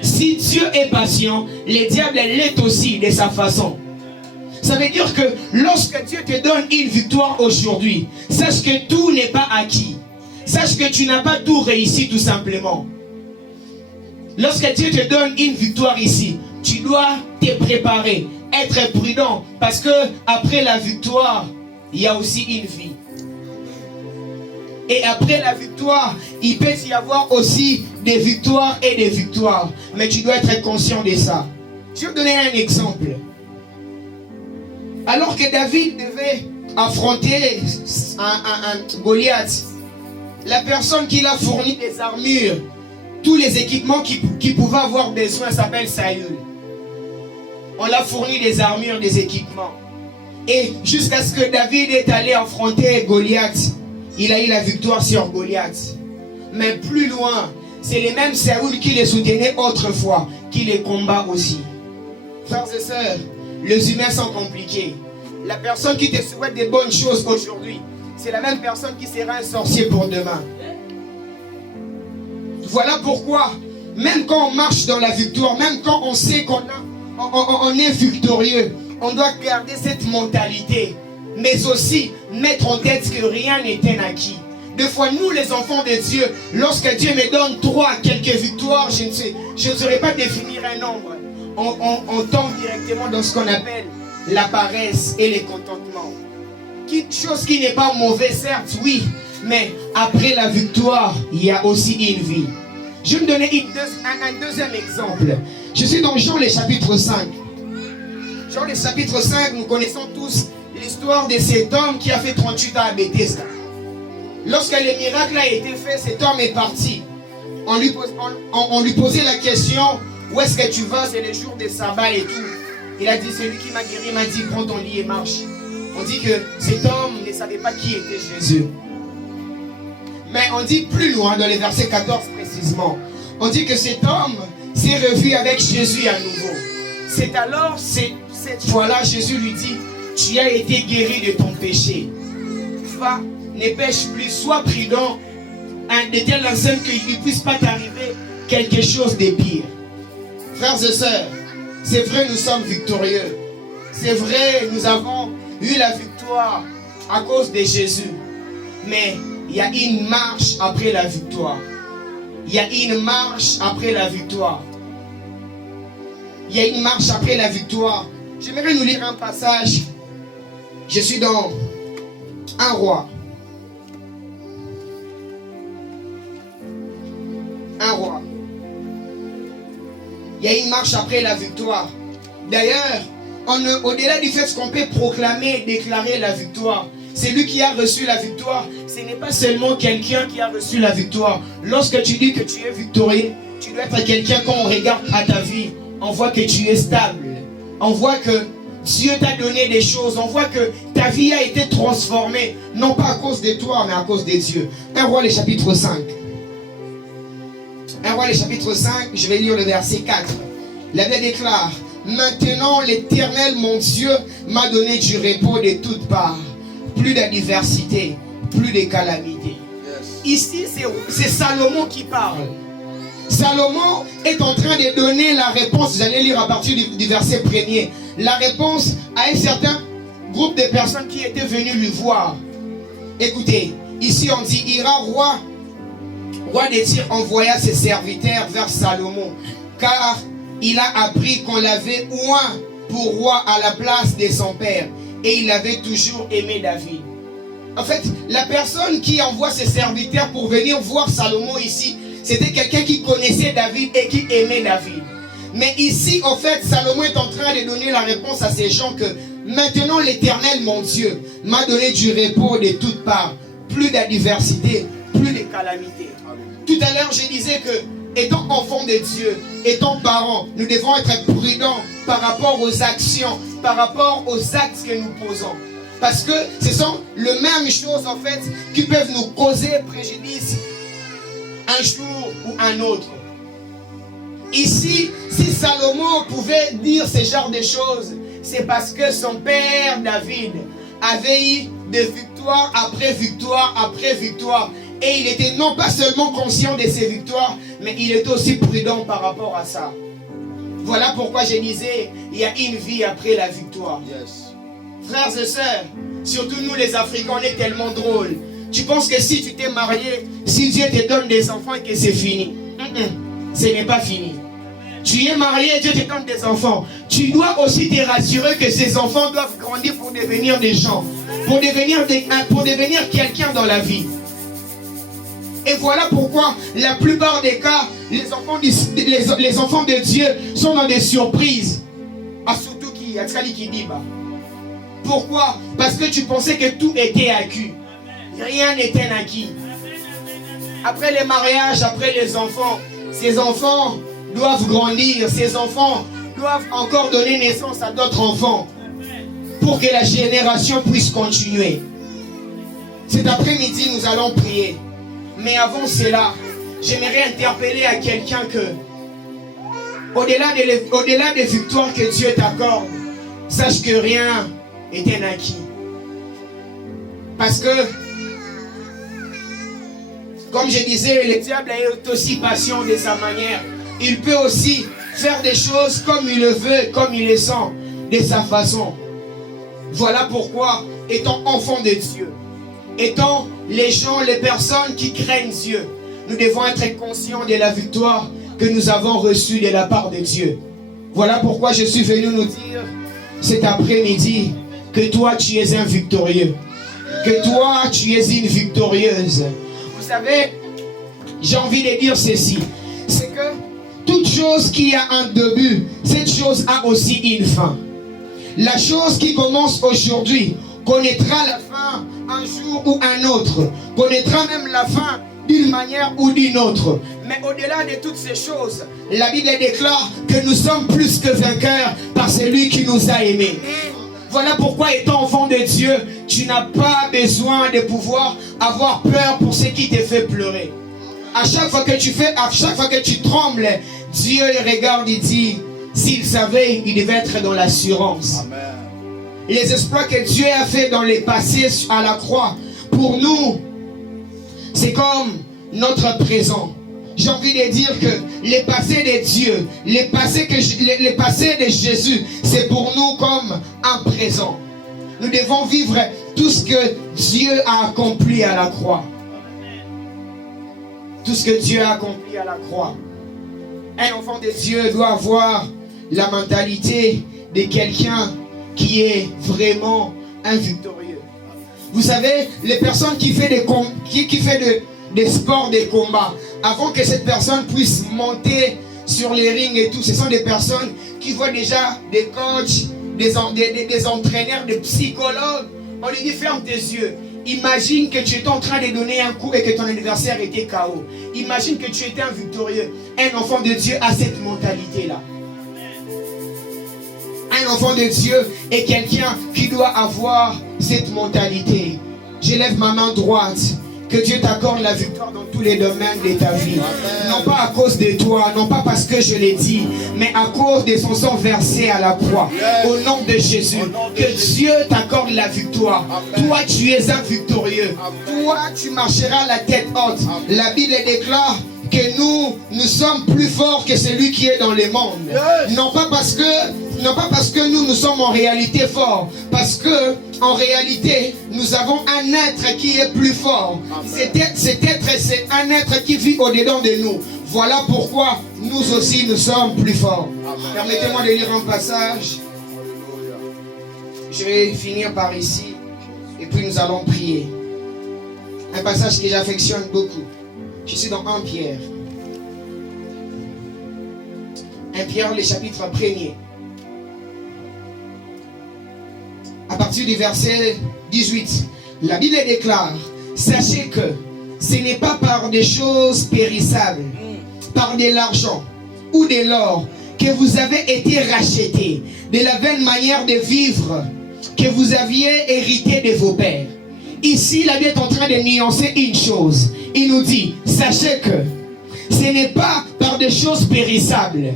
Si Dieu est patient, le diable l'est aussi de sa façon. Ça veut dire que lorsque Dieu te donne une victoire aujourd'hui, sache que tout n'est pas acquis. Sache que tu n'as pas tout réussi tout simplement. Lorsque Dieu te donne une victoire ici, tu dois te préparer, être prudent, parce que après la victoire, il y a aussi une vie. Et après la victoire, il peut y avoir aussi des victoires et des victoires. Mais tu dois être conscient de ça. Je vais vous donner un exemple. Alors que David devait affronter un Goliath, la personne qui l'a fourni des armures, tous les équipements qu'il pouvait avoir besoin s'appelle Saül. On l'a fourni des armures, des équipements. Et jusqu'à ce que David est allé affronter Goliath, il a eu la victoire sur Goliath. Mais plus loin, c'est les mêmes Saül qui les soutenaient autrefois, qui les combat aussi. Frères et sœurs, les humains sont compliqués. La personne qui te souhaite des bonnes choses aujourd'hui, c'est la même personne qui sera un sorcier pour demain. Voilà pourquoi, même quand on marche dans la victoire, même quand on sait qu'on est victorieux, on doit garder cette mentalité, mais aussi mettre en tête que rien n'est acquis. Des fois, nous les enfants de Dieu, lorsque Dieu me donne quelques victoires, je ne saurais pas définir un nombre. On tombe directement dans ce qu'on appelle la paresse et le contentement. Chose qui n'est pas mauvaise, certes, oui, mais après la victoire, il y a aussi une vie. Je vais me donner un deuxième exemple. Je suis dans Jean le chapitre 5. Jean le chapitre 5, nous connaissons tous l'histoire de cet homme qui a fait 38 ans à Bethesda. Lorsque le miracle a été fait, cet homme est parti. on lui posait la question, où est-ce que tu vas? C'est les jours des sabbats et tout. Il a dit, celui qui m'a guéri m'a dit, prends ton lit et marche. On dit que cet homme ne savait pas qui était Jésus. Mais on dit plus loin, dans les versets 14 précisément, on dit que cet homme s'est revu avec Jésus à nouveau. C'est alors, cette fois-là, Jésus lui dit, tu as été guéri de ton péché. Va, ne pêche plus, sois prudent, de telle enseigne qu'il ne puisse pas t'arriver quelque chose de pire. Frères et sœurs, c'est vrai, nous sommes victorieux. C'est vrai, nous avons eu la victoire à cause de Jésus. Mais il y a une marche après la victoire. Il y a une marche après la victoire. Il y a une marche après la victoire. J'aimerais nous lire un passage. Je suis dans un roi. Un roi. Il y a une marche après la victoire. D'ailleurs, au-delà du fait qu'on peut proclamer et déclarer la victoire, c'est lui qui a reçu la victoire. Ce n'est pas seulement quelqu'un qui a reçu la victoire. Lorsque tu dis que tu es victorieux, tu dois être quelqu'un, quand on regarde à ta vie, on voit que tu es stable. On voit que Dieu t'a donné des choses. On voit que ta vie a été transformée. Non pas à cause de toi, mais à cause de Dieu. 1 Roi, le chapitre 5. 1 Roi, le chapitre 5, je vais lire le verset 4. La Bible déclare, maintenant l'Éternel, mon Dieu, m'a donné du repos de toutes parts. Plus d'adversité, plus de calamité. Ici, c'est Salomon qui parle. Salomon est en train de donner la réponse. Vous allez lire à partir du verset premier. La réponse à un certain groupe de personnes qui étaient venues lui voir. Écoutez, ici on dit, Hira, roi de Tyr, envoya ses serviteurs vers Salomon, car il a appris qu'on l'avait oint pour roi à la place de son père, et il avait toujours aimé David. En fait, la personne qui envoie ses serviteurs pour venir voir Salomon ici, c'était quelqu'un qui connaissait David et qui aimait David. Mais ici, en fait, Salomon est en train de donner la réponse à ces gens que maintenant l'Éternel, mon Dieu, m'a donné du repos de toutes parts, plus d'adversité, plus de calamité. Tout à l'heure, je disais que, étant enfant de Dieu, étant parents, nous devons être prudents par rapport aux actions, par rapport aux actes que nous posons. Parce que ce sont les mêmes choses, en fait, qui peuvent nous causer préjudice un jour ou un autre. Ici, si Salomon pouvait dire ce genre de choses, c'est parce que son père David avait eu de victoire après victoire après victoire. Et il était non pas seulement conscient de ses victoires, mais il était aussi prudent par rapport à ça. Voilà pourquoi je disais, il y a une vie après la victoire. Yes. Frères et sœurs, surtout nous les Africains, on est tellement drôles. Tu penses que si tu t'es marié, si Dieu te donne des enfants et que c'est fini. Ce n'est pas fini. Tu es marié, Dieu te donne des enfants. Tu dois aussi te rassurer que ces enfants doivent grandir pour devenir des gens, pour devenir quelqu'un dans la vie. Et voilà pourquoi la plupart des cas, les enfants de Dieu sont dans des surprises. Surtout qui dit. Pourquoi? Parce que tu pensais que tout était acquis. Rien n'était acquis. Après les mariages, après les enfants, ces enfants doivent grandir. Ces enfants doivent encore donner naissance à d'autres enfants pour que la génération puisse continuer. Cet après-midi, nous allons prier. Mais avant cela, j'aimerais interpeller à quelqu'un que, au-delà des victoires que Dieu t'accorde, sache que rien n'est acquis. Parce que, comme je disais, le diable est aussi patient de sa manière. Il peut aussi faire des choses comme il le veut, comme il le sent, de sa façon. Voilà pourquoi, étant enfant de Dieu, étant les gens, les personnes qui craignent Dieu, nous devons être conscients de la victoire que nous avons reçue de la part de Dieu. Voilà pourquoi je suis venu nous dire cet après-midi que toi tu es un victorieux, que toi tu es une victorieuse. Vous savez, j'ai envie de dire ceci, c'est que toute chose qui a un début, cette chose a aussi une fin. La chose qui commence aujourd'hui connaîtra la fin un jour ou un autre, connaîtra même la fin d'une manière ou d'une autre. Mais au-delà de toutes ces choses, la Bible déclare que nous sommes plus que vainqueurs par celui qui nous a aimés. Voilà pourquoi, étant enfant de Dieu, tu n'as pas besoin de pouvoir avoir peur pour ce qui te fait pleurer. À chaque fois que tu trembles, Dieu les regarde et dit, s'il savait, il devait être dans l'assurance. Les exploits que Dieu a fait dans les passés à la croix, pour nous, c'est comme notre présent. J'ai envie de dire que les passés de Dieu, les passés de Jésus, c'est pour nous comme un présent. Nous devons vivre tout ce que Dieu a accompli à la croix. Tout ce que Dieu a accompli à la croix. Un enfant de Dieu doit avoir la mentalité de quelqu'un qui est vraiment un victorieux. Vous savez, les personnes qui font des sports, des combats, avant que cette personne puisse monter sur les rings et tout, ce sont des personnes qui voient déjà des coachs, des entraîneurs, des psychologues. On lui dit, ferme tes yeux. Imagine que tu étais en train de donner un coup et que ton adversaire était KO. Imagine que tu étais un victorieux. Un enfant de Dieu a cette mentalité-là. Un enfant de Dieu est quelqu'un qui doit avoir cette mentalité. Je lève ma main droite. Que Dieu t'accorde la victoire dans tous les domaines de ta vie. Non pas à cause de toi, non pas parce que je l'ai dit, mais à cause de son sang versé à la croix. Au nom de Jésus. Que Dieu t'accorde la victoire. Toi, tu es un victorieux. Toi, tu marcheras la tête haute. La Bible déclare que nous sommes plus forts que celui qui est dans le monde. Non pas parce que nous sommes en réalité forts, parce que en réalité nous avons un être qui est plus fort. Cet être, c'est un être qui vit au-dedans de nous. Voilà pourquoi nous aussi nous sommes plus forts. Permettez-moi de lire un passage. Je vais finir par ici et puis nous allons prier. Un passage que j'affectionne beaucoup. Je suis dans 1 Pierre. 1 Pierre, le chapitre 1er. À partir du verset 18, la Bible déclare, sachez que ce n'est pas par des choses périssables, par de l'argent ou de l'or que vous avez été rachetés, de la vaine manière de vivre que vous aviez hérité de vos pères. Ici, la Bible est en train de nuancer une chose. Il nous dit, sachez que ce n'est pas par des choses périssables.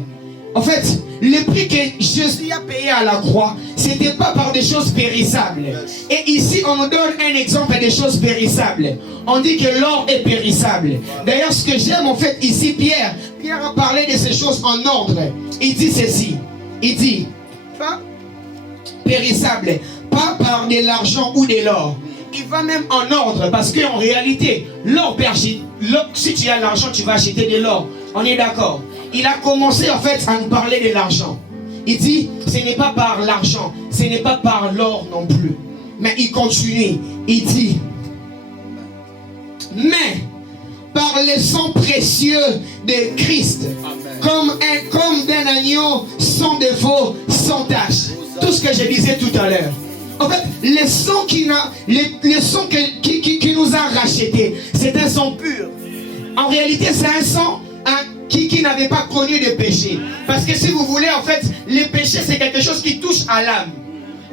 En fait, le prix que Jésus a payé à la croix, ce n'était pas par des choses périssables. Et ici, on nous donne un exemple des choses périssables. On dit que l'or est périssable. D'ailleurs, ce que j'aime en fait ici, Pierre a parlé de ces choses en ordre. Il dit ceci. Il dit, pas périssable, pas par de l'argent ou de l'or. Il va même en ordre parce qu'en réalité, l'or, si tu as l'argent, tu vas acheter de l'or. On est d'accord. Il a commencé en fait à nous parler de l'argent. Il dit, ce n'est pas par l'argent, ce n'est pas par l'or non plus. Mais il continue, il dit, mais par le sang précieux de Christ, comme d'un agneau sans défaut, sans tache. Tout ce que je disais tout à l'heure. En fait, le sang qui nous a rachetés, c'est un sang pur. En réalité, c'est un sang qui n'avait pas connu de péché. Parce que si vous voulez, en fait, le péché, c'est quelque chose qui touche à l'âme.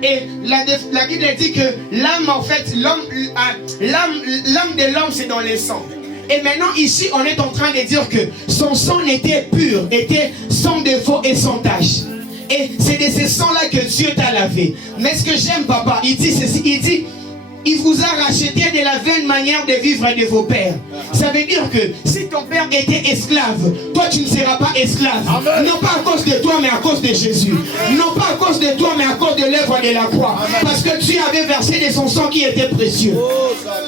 Et la Bible dit que l'âme, en fait, l'âme de l'homme, c'est dans le sang. Et maintenant, ici, on est en train de dire que son sang était pur, était sans défaut et sans tache. Et c'est de ce sang-là que Dieu t'a lavé. Mais ce que j'aime, papa, il dit ceci, il dit, il vous a racheté de la vaine manière de vivre de vos pères. Ça veut dire que si ton père était esclave, toi tu ne seras pas esclave. Amen. Non pas à cause de toi, mais à cause de Jésus. Amen. Non pas à cause de toi, mais à cause de l'œuvre de la croix. Amen. Parce que Dieu avait versé de son sang qui était précieux.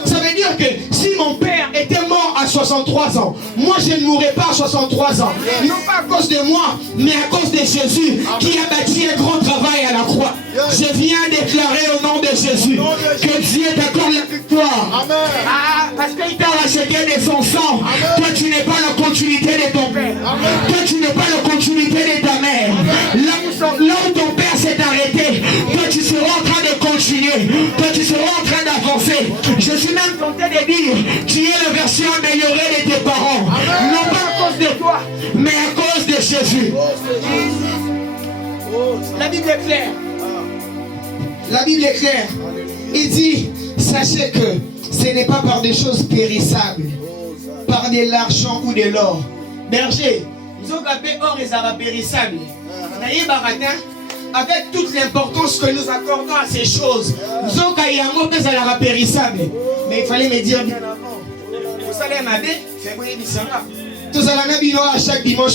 Ça veut dire que si mon père était mort à 63 ans, moi je ne mourrais pas à 63 ans. Amen. Non pas à cause de moi, mais à cause de Jésus. Amen. Qui a bâti un grand travail à la croix. Je viens déclarer au nom de Jésus que Dieu t'accorde la victoire. Amen. Ah, parce qu'il t'a racheté de son sang. Amen. Toi, tu n'es pas la continuité de ton père. Amen. Toi, tu n'es pas la continuité de ta mère. Là où ton père s'est arrêté, toi, tu seras en train de continuer. Toi, tu seras en train d'avancer. fait. Je suis même tenté de dire, tu es la version améliorée de tes parents. Non pas à cause de toi, mais à cause de Jésus. La Bible est claire. La Bible est claire. Il dit, sachez que ce n'est pas par des choses périssables, par de l'argent ou de l'or. Berger, nous avons appelé or et zara périssables. Avec toute l'importance que nous accordons à ces choses, nous avons périssable. Mais il fallait me dire bien avant. Vous savez, ma bête, tout ça, à chaque dimanche,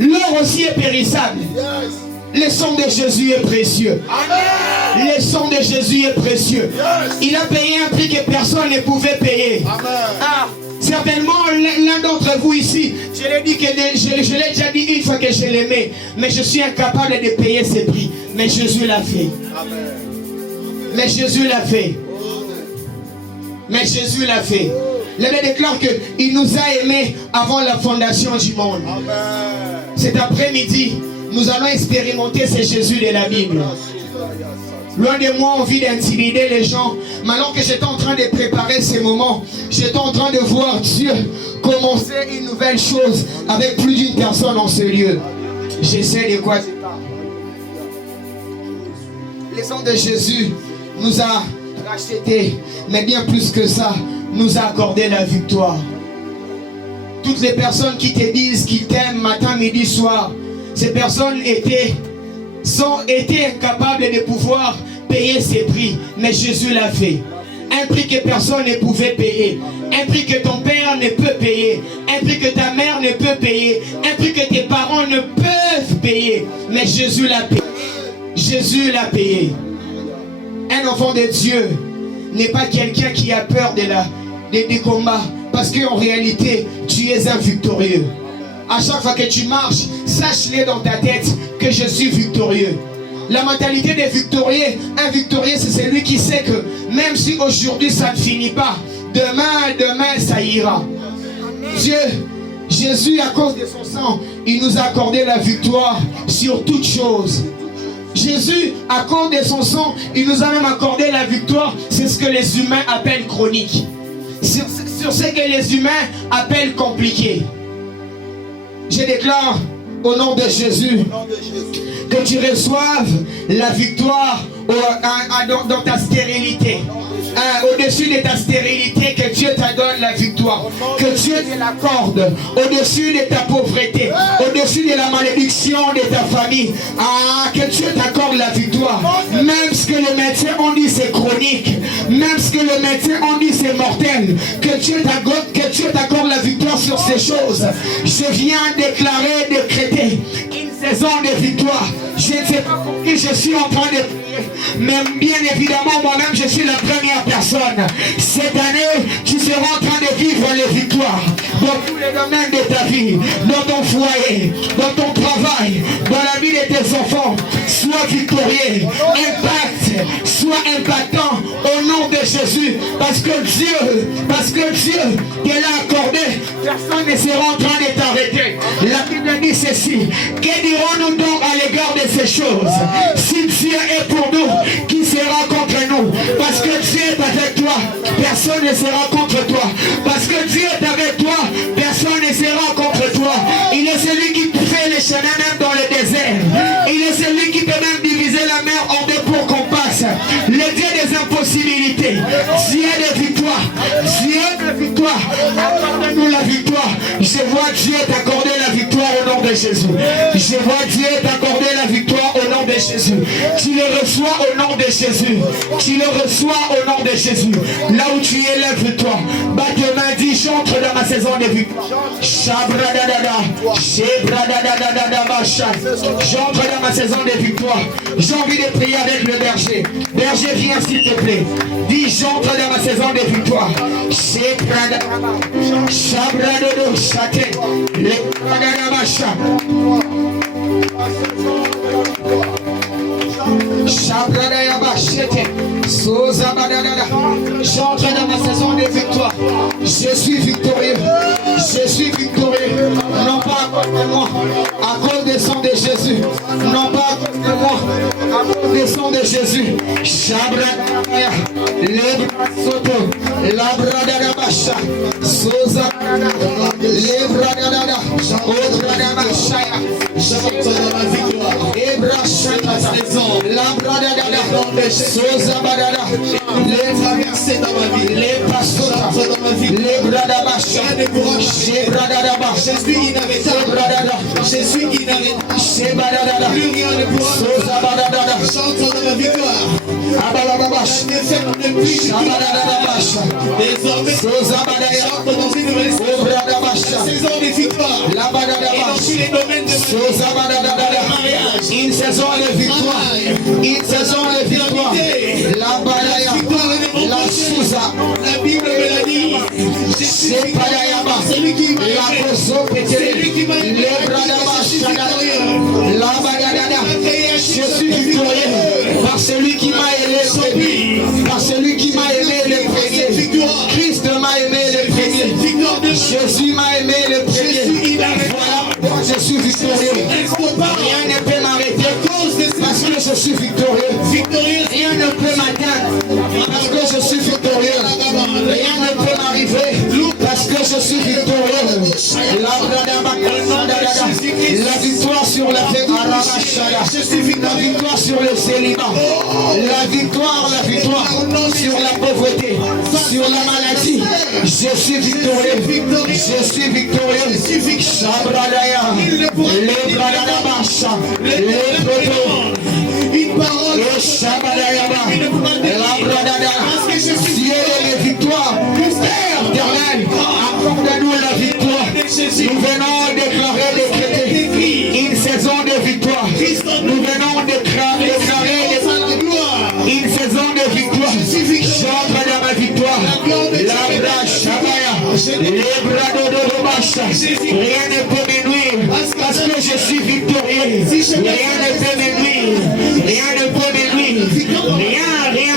l'or aussi est périssable. Le sang de Jésus est précieux. Amen. Le sang de Jésus est précieux. Yes. Il a payé un prix que personne ne pouvait payer. Ah, certainement, l'un d'entre vous ici, je l'ai déjà dit une fois que je l'aimais, mais je suis incapable de payer ce prix. Mais Jésus l'a fait. Amen. Mais Jésus l'a fait. Mais Jésus l'a fait. La Bible déclare qu'il nous a aimés avant la fondation du monde. Amen. Cet après-midi, nous allons expérimenter ce Jésus de la Bible. Loin de moi, envie d'intimider les gens. Maintenant que j'étais en train de préparer ces moments, j'étais en train de voir Dieu commencer une nouvelle chose avec plus d'une personne en ce lieu. Je sais de quoi je parle. Le sang de Jésus nous a rachetés, mais bien plus que ça, nous a accordé la victoire. Toutes les personnes qui te disent qu'ils t'aiment matin, midi, soir, ces personnes étaient incapables de pouvoir payer ces prix. Mais Jésus l'a fait. Un prix que personne ne pouvait payer. Un prix que ton père ne peut payer. Un prix que ta mère ne peut payer. Un prix que tes parents ne peuvent payer. Mais Jésus l'a payé. Jésus l'a payé. Un enfant de Dieu n'est pas quelqu'un qui a peur des combats. Parce qu'en réalité, tu es un victorieux. À chaque fois que tu marches, sache-le dans ta tête que je suis victorieux. La mentalité des victorieux, un victorieux, c'est celui qui sait que même si aujourd'hui ça ne finit pas, demain ça ira. Dieu, Jésus, à cause de son sang, il nous a accordé la victoire sur toutes choses. Jésus, à cause de son sang, il nous a même accordé la victoire. C'est ce que les humains appellent chronique. Sur ce que les humains appellent compliqué. Je déclare au nom de Jésus que tu reçoives la victoire dans ta stérilité. Au-dessus de ta stérilité, que Dieu te donne la victoire. Que Dieu te l'accorde. Au-dessus de ta pauvreté. Au-dessus de la malédiction de ta famille. Que Dieu t'accorde la victoire. Même ce que les médecins ont dit c'est chronique. Même ce que les médecins ont dit c'est mortel. Que Dieu t'accorde la victoire sur ces choses. Je viens déclarer, décréter une saison de victoire. Je ne sais pas pour qui je suis en train de prier, mais bien évidemment moi-même je suis la première personne. Cette année, tu seras en train de vivre les victoires dans tous les domaines de ta vie, dans ton foyer, dans ton travail, dans la vie de tes enfants. Sois victorieux, sois impactant au nom de Jésus, parce que Dieu te l'a accordé. Personne ne sera en train de t'arrêter. La Bible dit ceci: que dirons-nous donc à l'égard de ces choses? Si Dieu est pour nous, qui sera contre nous? Parce que Dieu est avec toi, personne ne sera contre toi. Parce que Dieu est avec toi, personne ne sera contre toi. Il est celui qui fait les chemins même dans le désert. Il est celui qui peut même diviser la mer en deux pour qu'on passe. Le Dieu des impossibilités, Dieu de victoire, Dieu de victoire. Accorde-nous la victoire. Je vois Dieu t'accorder la victoire au nom de Jésus. Je vois Dieu t'accorder la victoire au nom de Jésus. Tu le reçois au nom de Jésus. Tu le reçois au nom de Jésus. Là où tu es, lève-toi. Bat tes mains, dis: j'entre dans ma saison de victoire. J'entre dans ma saison de victoire. J'ai envie de prier avec le berger. Berger, viens s'il te plaît. Dis: j'entre dans ma saison de victoire. J'entre dans ma saison de victoire. Je suis victorieux. Je suis victorieux. Non pas à cause de moi, à cause du sang de Jésus. Non pas à cause de moi, à cause du sang de Jésus. Shabradabaya, Lebrasoto, Labradabasha, Sosa, Lebradada, Obradabashaya, Ebrashata, Labradada, Sosa Badada, Traverser dans ma vie. Lepasota, Dans ma vie. Lebradabasha, Rien ne pourra m'arrêter. Shebradadaba, Je suis inarrêtable. Sebradada, Je suis inarrêtable. Shebadadada, Plus rien ne pourra Sosa Badadada, Chante dans ma victoire. Abalababash, La défaite ne plus. Shabadadabasha, Désormais, Sosa Badaya, chante dans une nouvelle saison. Obradabasha, Saison de victoire. Et dans Labadadabash, tous les domaines de ma vie. Sosa Badadada, Mariage. une saison de victoire, une saison de victoire, la Badaya, la Souza, La Bible me l'a dit. Je suis c'est victorieux. Padayaba, Celui qui m'a la aimé. Koso Pétélé, le Bradabasha, la Badadada, je suis victorieux par celui qui m'a aimé le premier, par celui qui m'a aimé le premier, Christ m'a aimé le premier, Victoire de Jésus m'a aimé le premier, voilà pourquoi je suis victorieux, rien ne peut m'arrêter parce que je suis victorieux, rien ne peut m'atteindre parce que je suis victorieux, rien ne peut m'arriver parce que je suis victorieux, la victoire sur la fête, la victoire sur le célibat, la victoire sur la pauvreté, sur la maladie, je suis victorieux, je suis victorieux, Shabradaya, les Bradadabasha, les Proto, une parole. le Shabadayaba, la Bradada, ciel et les victoires, Père éternel, accorde-nous la victoire, nous venons déclarer, décréter une saison de victoire, nous venons déclarer une saison de victoire, j'entre dans ma victoire, la Brashabaya, les bras de Robacha, rien ne peut me nuire, parce que je suis victorieux, rien ne peut me nuire, rien ne peut me nuire, rien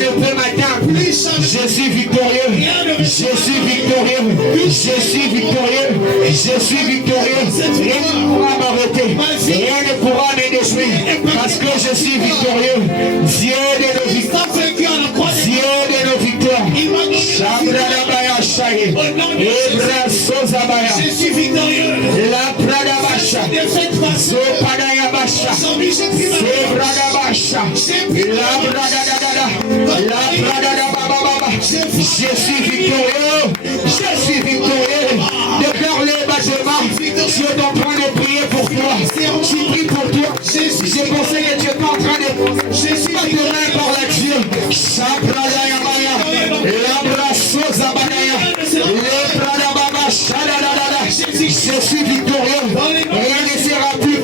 ne peut m'atteindre, je suis victorieux, je suis victorieux, je suis victorieux, je suis victorieux, rien ne pourra m'arrêter, rien ne pourra me détruire, parce que je suis victorieux, Dieu de nos victoires, Dieu de nos victoires, Shabradabaya Shaye, Ebra Sozabaya, Je suis victorieux. La Pradabasha, Sopadayabasha, Sebradabasha, La Bradadadada, La Bradadabababa, je suis victorieux, je suis victorieux, déclare les bâtiments, je suis en train de prier pour toi, je prie pour toi, j'ai pensé que tu étais en train de, je suis pas de par la Dieu, Sabradayabaya, La Brasozabadaya, Le Pradababa, Shadadadada, je suis victorieux, rien ne sera plus,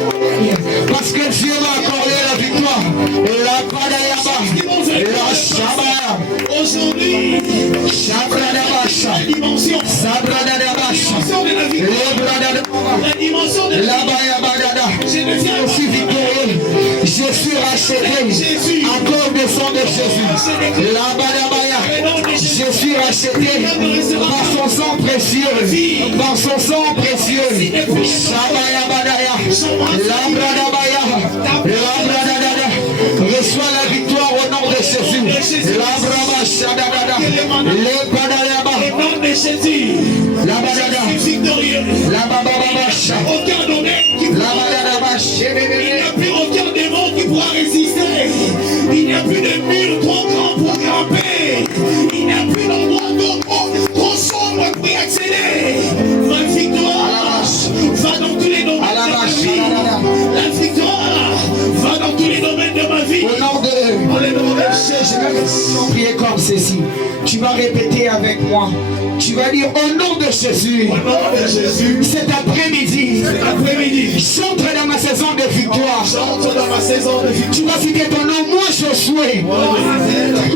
parce que Dieu m'a accordé la victoire, la Padayaba, la Shabaya, Aujourd'hui, Shabradabasha, dimension, Sabradabasha, le Bradadaba, la dimension de la la Bayabadada, Je ne je viens suis victorieux, je suis racheté à cause du sang de Jésus, la Badabaya, je suis racheté par son sang précieux, par son sang précieux, Shabayabadaya, la Bradabaya, la Bradadada, reçois la victoire au nom de Jésus, la Braba Shadadada, le Badayaba, au nom de Jésus. la Badada, Je suis victorieux. la Bababasha, Aucun domaine qui la pourra Badadabash, Il n'y a plus aucun démon qui pourra résister. Il n'y a plus de mur trop grand pour grimper. Il n'y a plus d'endroit trop sombre pour y accéder. Ma victoire va dans tous les domaines de ma vie. La victoire va dans tous les domaines de ma vie. au nom de Dans les noms de Jésus. Je vais prier comme ceci. Tu vas répéter avec moi. Tu vas dire au nom de Jésus. Au nom de Jésus. Cet après-midi, Cet après-midi, j'entre dans ma saison de victoire. j'entre dans ma saison de victoire. Tu vas citer ton nom. Moi, Josué.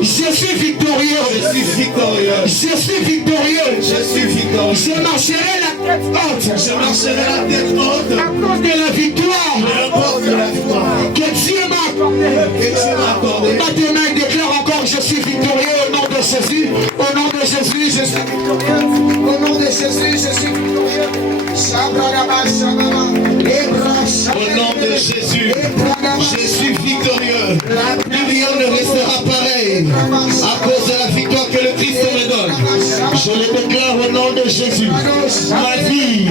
Je suis victorieux. Je suis victorieux. Je suis victorieux. Je suis victorieux. Je marcherai la tête haute. Je marcherai la tête haute. À cause de la victoire À cause de la victoire que Dieu m'a accordée. que tu m'as accordée. Maintenant, il déclare encore, je suis victorieux au nom de Jésus. Au nom de Jésus, je suis victorieux. Au nom de Jésus, je suis victorieux. Au nom de Jésus, je suis victorieux. Plus rien ne restera pareil à cause de la victoire que le Christ me donne. Je le déclare au nom de Jésus. Ma vie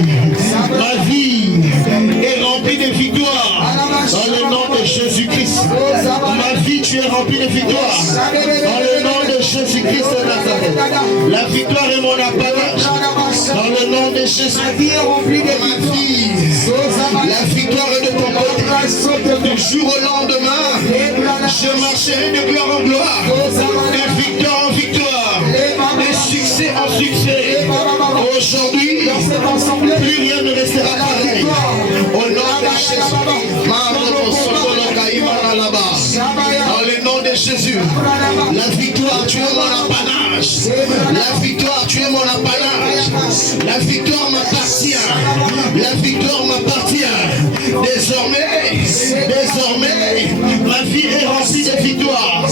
est remplie de victoires. Dans le nom de Jésus-Christ. Ma vie, tu es remplie de victoires. Dans le nom de Jésus-Christ de Nazareth. La victoire est mon apanage. Dans le nom de Jésus. Ma vie est remplie de victoires. La victoire est de ton côté. Du jour au lendemain, je marcherai de gloire en gloire, de victoire en victoire, de succès en succès. Aujourd'hui, plus rien ne restera pareil. Au nom de Jésus. Dans le nom de Jésus. La victoire, tu es mon apanage. La victoire, tu es mon apanage. La victoire m'appartient. La victoire m'appartient. Désormais, ma vie est remplie de victoires.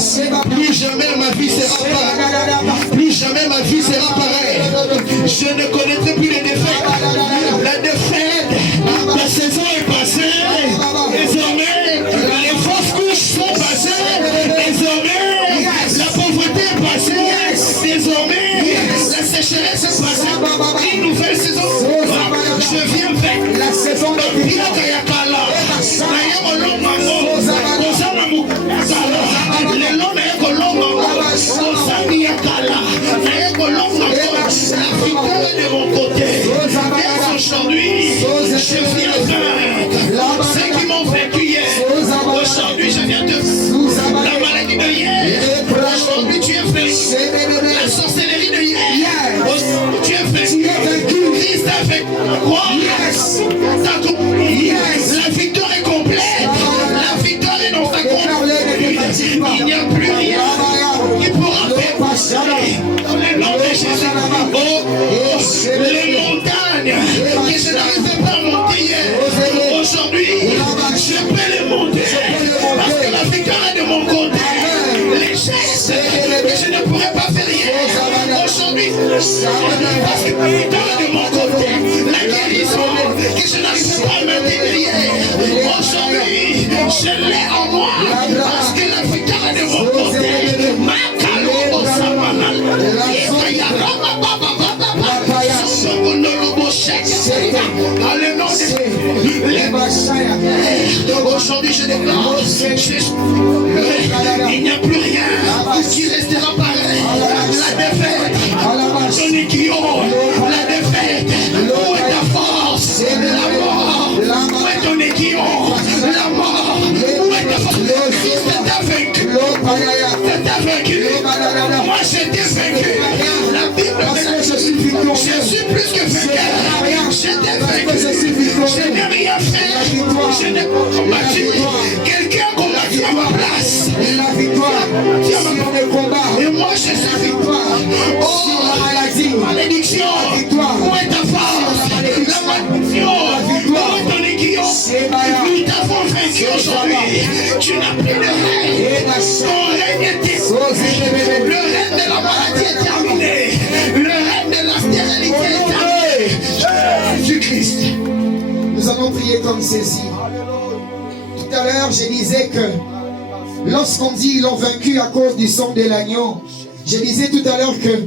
Plus jamais ma vie sera pareille. Plus jamais ma vie sera pareille. Je ne connaîtrai plus les défaites. La défaite, la saison est passée. Désormais, les fausses couches sont passées. Désormais, la pauvreté est passée. Désormais, la sécheresse est passée. Une nouvelle saison. Je viens avec La saison de Pia Kayakala. La victoire est de mon côté. Dès aujourd'hui, je viens vaincre ceux qui m'ont vaincu hier. Aujourd'hui, je viens te la maladie de hier. Aujourd'hui, tu es vaincu. La sorcellerie de hier. Aujourd'hui, tu es vaincu. Christ a vaincu. La victoire est complète. La victoire est dans ta compte. Il n'y a plus rien qui pourra faire dans le nom de Jésus. Les montagnes que je n'arrivais pas à monter hier, aujourd'hui, je peux les monter parce que la victoire est de mon côté. Les gestes que je ne pourrais pas faire hier, aujourd'hui, parce que la victoire est de mon côté. La guérison que je n'arrivais pas à maintenir hier, aujourd'hui, je l'ai en moi parce que la victoire est de mon côté. Aujourd'hui je déclare, il n'y a plus rien qui restera pareil. La défaite, ton aiguillon, la défaite, où est ta force? La mort, où est ton aiguillon? La mort, où est ta force? Christ t'a vaincu. T'as vaincu. Moi j'étais vaincu. La Bible dit, je suis plus que vainqueur. J'étais vaincu. Je n'ai rien fait. Je n'ai pas combattu. Quelqu'un a combattu à ma place. La victoire sur le combat. Et moi je suis victoire. Oh, malédiction. Où est ta force? La malédiction. Où est ton aiguillon? Nous t'avons vaincu aujourd'hui. Tu n'as plus de règne. Ton règne est terminé. Le règne de la maladie est terminé. Le règne de la stérilité est terminé. Jésus-Christ. Nous allons prier comme ceci. Tout à l'heure, je disais que lorsqu'on dit ils l'ont vaincu à cause du sang de l'agneau, je disais tout à l'heure que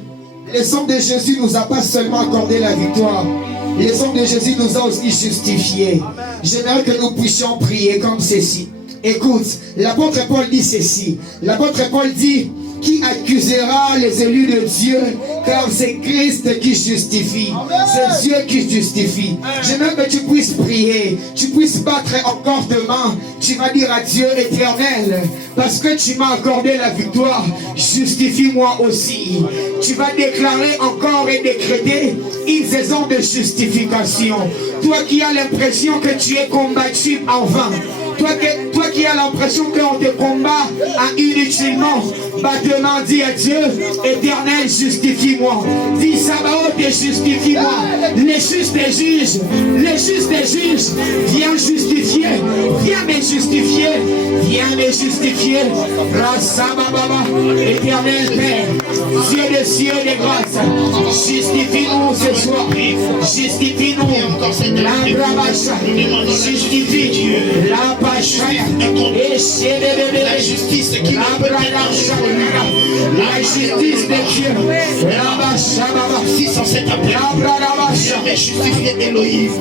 le sang de Jésus nous a pas seulement accordé la victoire, le sang de Jésus nous a aussi justifiés. J'aimerais que nous puissions prier comme ceci. Écoute, l'apôtre Paul dit ceci. L'apôtre Paul dit: qui accusera les élus de Dieu? Car c'est Christ qui justifie. C'est Dieu qui justifie. J'aimerais que tu puisses prier. Tu puisses battre encore tes mains. Tu vas dire à Dieu éternel, parce que tu m'as accordé la victoire, justifie-moi aussi. Tu vas déclarer encore et décréter une saison de justification. Toi qui as l'impression que tu es combattu en vain, Toi qui as l'impression qu'on te combat inutilement, battement, dis à Dieu, Éternel, justifie-moi. Dis Sabaoth, justifie-moi. Les justes des juges, viens justifier, viens me justifier, viens me justifier. Rasababa, Éternel Père, Dieu des cieux et des grâces, justifie-nous ce soir, justifie-nous. La brabacha, justifie la pachaya, la justice qui la justice de Dieu, la bachababa, 607 appels. Viens me justifier Elohim.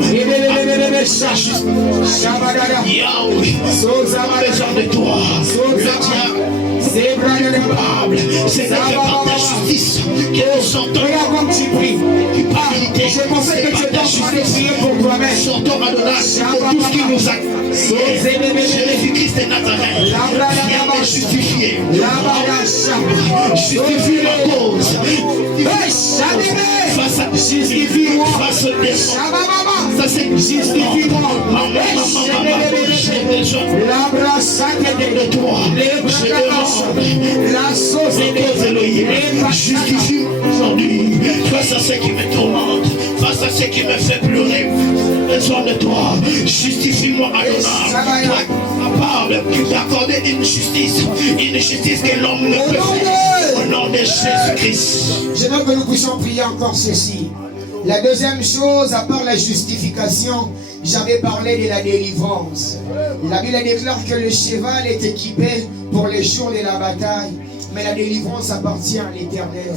Yahweh, pas besoin de toi. Le diable, c'est par ta justice que nous sortons. Regarde comme tu pries. Je pensais que tu étais en train de prier pour toi-même. Sortons Adonai de tout ce qui nous a. Jésus-Christ de Nazareth, viens me justifier. Justifie ma cause. Face à justifie-moi. Face au démon. Ça c'est justifie-moi. J'ai besoin de toi. Je demande la sauce de Elohim. Justifie aujourd'hui. Face à ce qui me tourmente. Face à ce qui me fait pleurer. Besoin de toi. Justifie-moi Adonai. Toi capable d'accorder une justice que l'homme ne peut faire. Au nom de Jésus-Christ. J'aimerais que nous puissions prier encore ceci. La deuxième chose, à part la justification, j'avais parlé de la délivrance. La Bible déclare que le cheval est équipé pour les jours de la bataille, mais la délivrance appartient à l'Éternel.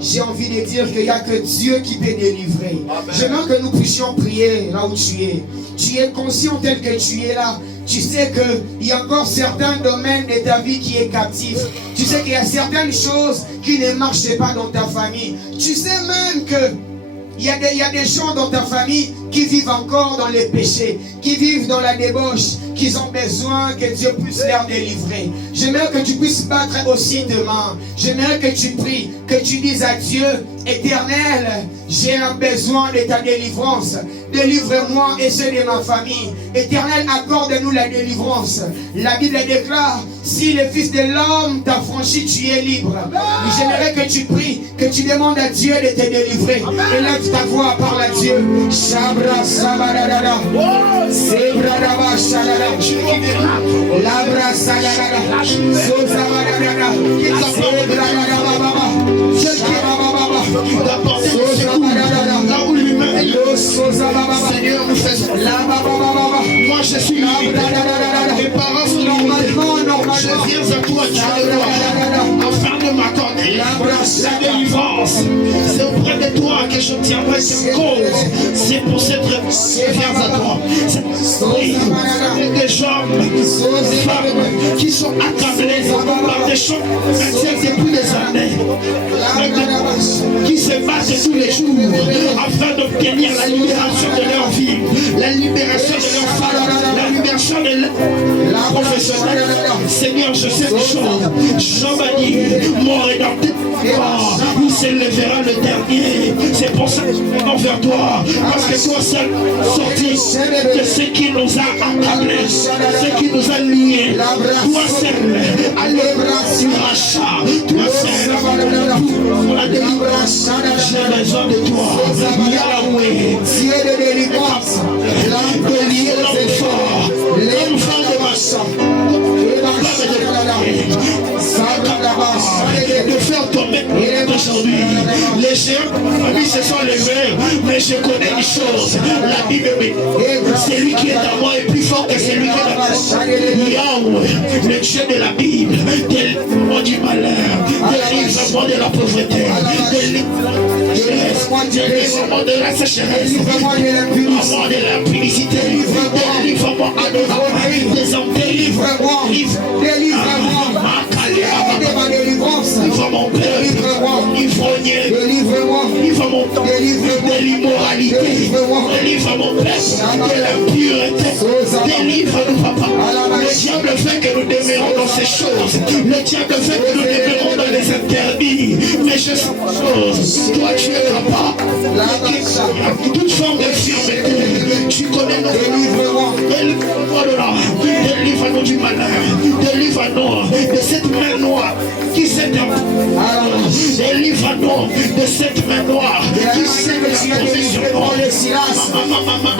J'ai envie de dire qu'il n'y a que Dieu qui peut délivrer. J'aimerais que nous puissions prier là où tu es. Tu es conscient tel que tu es là. Tu sais qu'il y a encore certains domaines de ta vie qui est captif. Tu sais qu'il y a certaines choses qui ne marchent pas dans ta famille. Tu sais même que il y a des gens dans ta famille qui vivent encore dans les péchés, qui vivent dans la débauche, qui ont besoin que Dieu puisse leur délivrer. J'aimerais que tu puisses battre aussi tes mains. J'aimerais que tu pries, que tu dises à Dieu, Éternel, j'ai un besoin de ta délivrance. Délivre-moi et ceux de ma famille. Éternel, accorde-nous la délivrance. La Bible déclare, si le Fils de l'homme t'a franchi, tu es libre. J'aimerais que tu pries, que tu demandes à Dieu de te délivrer. Élève ta voix, parle à Dieu. Shabra sabadada. Sebradaba shadada. Labra sadada. Sozabadada. Sebradada baba. D'apporter le secours là où l'humain est. Seigneur, nous faisons. Moi je suis limité. Mes parents sont limités. Je viens à toi, tu es roi, afin de m'accorder la délivrance. C'est auprès de toi que je tiendrai cette cause. C'est pour cette raison que je viens à toi. Des hommes, des femmes qui sont accablés par des choses depuis des années, qui se battent tous les jours afin d'obtenir la libération de leur vie, la libération de leur femme, la libération de leur professionnel. Seigneur, je sais une chose. Jean m'a dit, mon rédempteur, il s'élèvera le dernier. C'est pour ça que je viens envers toi. Parce que toi seul sorti de ce qui nous a accablés, ce qui nous a liés. Toi seul, à l'ébration, rachat. Toi seul, pour la délivrance. J'ai besoin de toi. Yahweh, Dieu de délivrance. L'homme fort, l'homme fort de ma sang. De faire tomber aujourd'hui. Les géants oui, ce sont les verts, mais je connais une chose. La Bible me dit, celui qui est à moi est plus fort que celui qui est à moi. Yahweh, le Dieu de la Bible, délivre-moi du malheur, délivre-moi de la pauvreté, délivre-moi de la sécheresse, délivre-moi de l'impudicité, délivre-moi des hommes, délivre-moi, délivre mon père, délivre-moi, délivre mon temps, de l'immoralité, délivre mon père, de l'impureté, délivre-nous papa. Le diable fait que nous demeurons dans ces choses, le diable fait que nous demeurons dans les interdits, mais je sais une chose, toi tu es capable, toute forme d'infirmité, tu connais nos délivre-moi de là. du malheur. Délivre-nous de cette main noire qui s'est délivre-nous de cette main noire qui s'est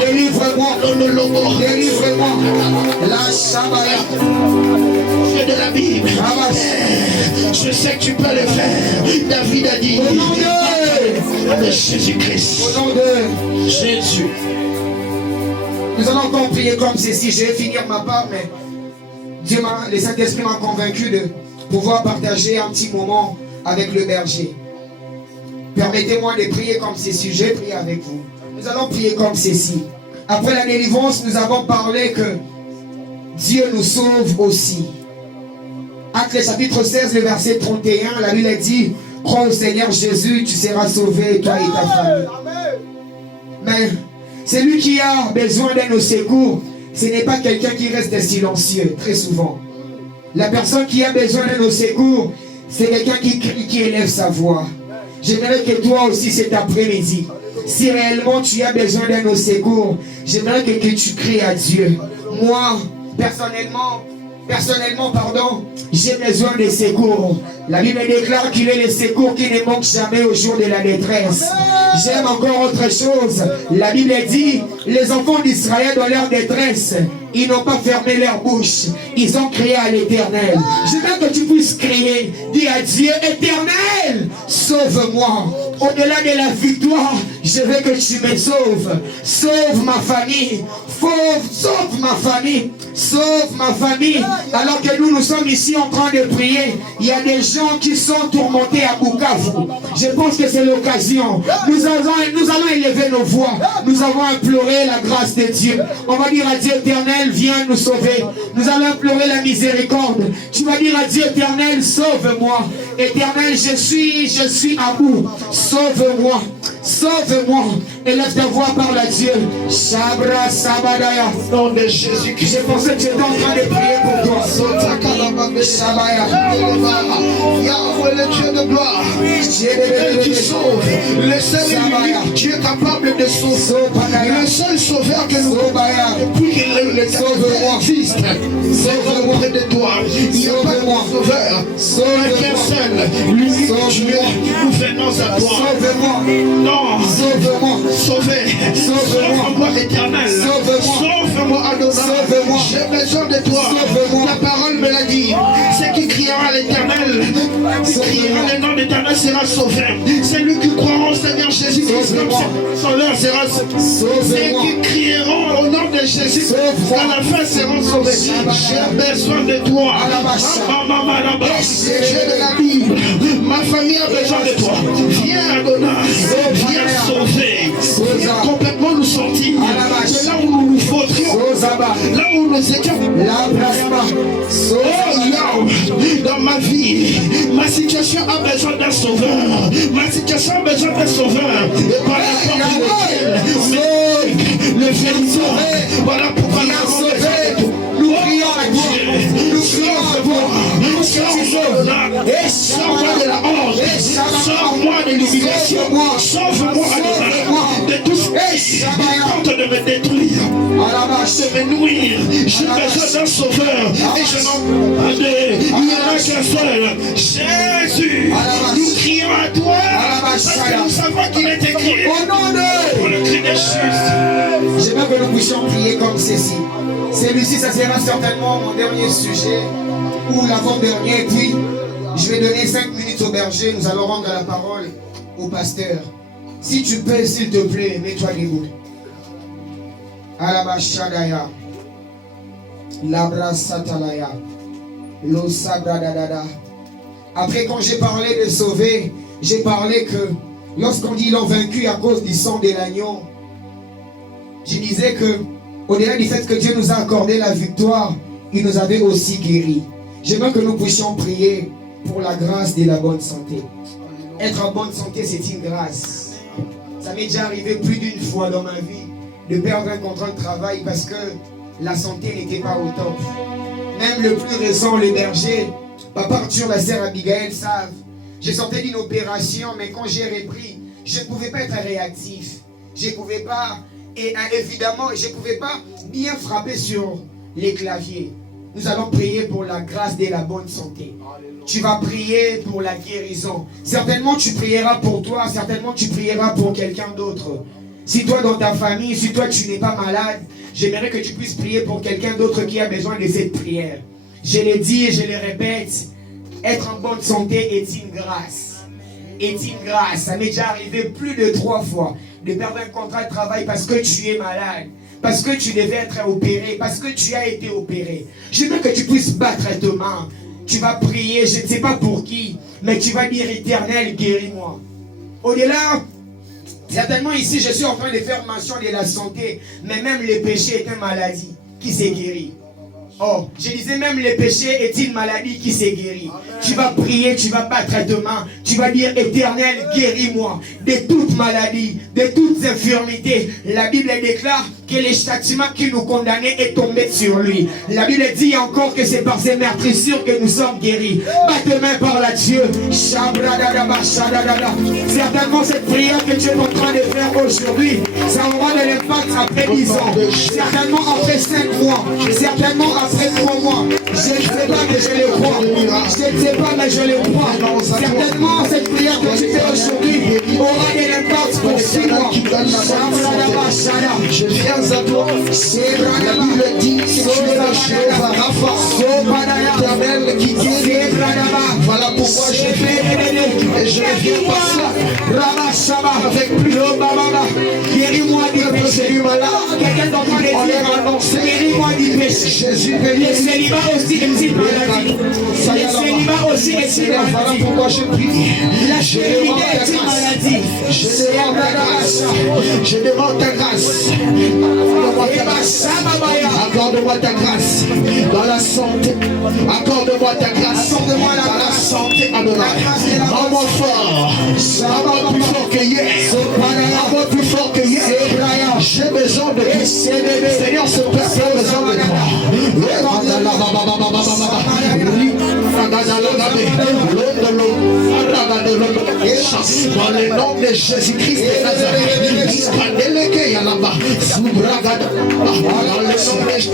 Délivre-moi. Délivre-moi. La Shabaya. de la Bible. Je sais que tu peux le faire. David a dit au nom de Jésus-Christ. Au nom de Jésus. Nous allons encore prier comme ceci. Je vais finir ma part, mais le Saint-Esprit m'a convaincu de pouvoir partager un petit moment avec le berger. Permettez-moi de prier comme ceci. Je vais prier avec vous. Nous allons prier comme ceci. Après la délivrance, nous avons parlé que Dieu nous sauve aussi. Actes chapitre 16, le verset 31, la Bible dit: crois au Seigneur Jésus, tu seras sauvé, toi et ta famille. Mais celui qui a besoin de nos secours, ce n'est pas quelqu'un qui reste silencieux, très souvent. La personne qui a besoin de nos secours, c'est quelqu'un qui crie, qui élève sa voix. J'aimerais que toi aussi cet après-midi, si réellement tu as besoin de nos secours, j'aimerais que tu cries à Dieu. Moi, personnellement, j'ai besoin de secours. La Bible déclare qu'il est le secours qui ne manque jamais au jour de la détresse. J'aime encore autre chose. La Bible dit, les enfants d'Israël dans leur détresse, ils n'ont pas fermé leur bouche. Ils ont crié à l'Éternel. Je veux que tu puisses crier. Dis à Dieu: Éternel, sauve-moi. Au-delà de la victoire, je veux que tu me sauves. Sauve ma famille. Sauve ma famille. Sauve ma famille. Alors que nous sommes ici en train de prier, il y a des gens qui sont tourmentés à Bukavu. Je pense que c'est l'occasion. Nous allons élever nos voix. Nous allons implorer la grâce de Dieu. On va dire à Dieu: Éternel, viens nous sauver. Nous allons implorer la miséricorde. Tu vas dire à Dieu: Éternel, sauve-moi. Éternel, je suis à bout. Sauve-moi. Sauve-moi. Élève ta voix, parle à Dieu. Shabra Sabadaya. Au nom de Jésus-Christ. Je pensais que tu étais en train de prier pour toi. Shabaya. Yahweh, le Dieu de gloire. Elle qui sauve. Le seul et unique Dieu capable de sauver. Le seul sauveur que nous avons. Depuis que le sauveur existe. C'est auprès de toi. Il n'y a pas de sauveur. Il n'y a qu'un seul. L'unique Dieu. Nous venons à toi. Non. Sauve-moi. Sauver. Sauve-moi, Éternel. Sauve-moi, Adonai. J'ai besoin de toi. La parole me l'a dit. C'est qui criera à l'Éternel, qui criera le nom d'Éternel sera sauvé. Celui qui croira au Seigneur Jésus-Christ comme sauveur sera sauvé. Ceux qui crieront au nom de Jésus à la fin seront sauvés. J'ai besoin de toi. Dieu de la Bible, ma famille a besoin de toi. Viens, Adonai. Viens sauver. Complètement nous sortir de là où nous nous fautrions, là où nous étions. Dans ma vie, ma situation a besoin d'un sauveur. Ma situation a besoin d'un sauveur. Et par la porte le véritable. Voilà pourquoi nous avons besoin de toi. Nous prions à Dieu. Nous prions à toi. Sors-moi de la honte. Sors-moi de l'humiliation. Sauve-moi de tout ce qui tente de me détruire, de me nourrir. J'ai besoin d'un sauveur. Et je n'en pas deux. Il n'y en a qu'un seul. Jésus. Nous crions à toi parce que nous savons qu'il est écrit. Au nom de Pour le cri des justes. J'aimerais que nous puissions prier comme ceci. Celui-ci, ça sera certainement mon dernier sujet, ou l'avant-dernier, puis je vais donner 5 minutes au berger. Nous allons rendre la parole au pasteur. Si tu peux, s'il te plaît, mets-toi debout. Alabashadaya, Labra Satalaya, Lo Sabradadada. Après, quand j'ai parlé de sauver, j'ai parlé que lorsqu'on dit l'ont vaincu à cause du sang de l'agneau, je disais que au-delà du fait que Dieu nous a accordé la victoire, il nous avait aussi guéris. J'aimerais que nous puissions prier pour la grâce de la bonne santé. Être en bonne santé, c'est une grâce. Ça m'est déjà arrivé plus d'une fois dans ma vie de perdre un contrat de travail parce que la santé n'était pas au top. Même le plus récent, les bergers, papa Arthur, la sœur Abigail savent. J'ai sorti d'une opération, mais quand j'ai repris, je ne pouvais pas être réactif. Je ne pouvais pas, et évidemment, je ne pouvais pas bien frapper sur les claviers. nous allons prier pour la grâce et la bonne santé. Tu vas prier pour la guérison. Certainement tu prieras pour toi, certainement tu prieras pour quelqu'un d'autre. Si toi dans ta famille, si toi tu n'es pas malade, j'aimerais que tu puisses prier pour quelqu'un d'autre qui a besoin de cette prière. Je l'ai dit et je le répète, être en bonne santé est une grâce. Est une grâce. Ça m'est déjà arrivé plus de 3 fois de perdre un contrat de travail parce que tu es malade, parce que tu devais être opéré, parce que tu as été opéré. Je veux que tu puisses battre tes mains. Tu vas prier, je ne sais pas pour qui, mais tu vas dire Éternel, guéris-moi. Au-delà, certainement ici, je suis en train de faire mention de la santé, mais même le péché est une maladie qui s'est guérie. Oh, je disais même le péché est une maladie qui s'est guérie. Tu vas prier, tu vas battre tes mains, tu vas dire Éternel, guéris-moi de toute maladie, de toutes infirmités. La Bible déclare que le châtiment qui nous condamnait est tombé sur lui. La Bible dit encore que c'est par ses meurtrissures que nous sommes guéris. Batte main par la Dieu. Certainement cette prière que tu es en train de faire aujourd'hui, ça aura de l'impact après 10 ans. Certainement après 5 mois. Certainement après 3 mois. Je ne sais pas mais je le crois. Je ne sais pas mais je le crois. Certainement cette prière que tu fais aujourd'hui aura de l'impact pour 6 mois. Je viens à toi. La Bible dit que tu es le Jéhovah Rapha, l'Éternel qui guérit. Voilà pourquoi je viens. Et je ne viens pas ça avec plus. Guéris-moi du péché. Quelqu'un d'entend les dire, guéris-moi du péché. Jésus Le célibat aussi est une maladie. Le célibat aussi est une voilà maladie. pourquoi je prie. La stérilité est une maladie. Je demande ta grâce. Je demande ta grâce. Accorde-moi ta grâce dans la santé. Accorde-moi ta grâce dans la santé. Rends-moi fort. Rends-moi plus fort que hier. Rends-moi plus fort que hier. J'ai besoin de toi. Seigneur, ce peuple a besoin de toi. Dans le nom de Jésus-Christ de Nazareth. Dans le nom de Jésus.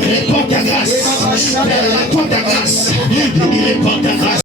Réponds ta grâce. Réponds ta grâce. Réponds ta grâce.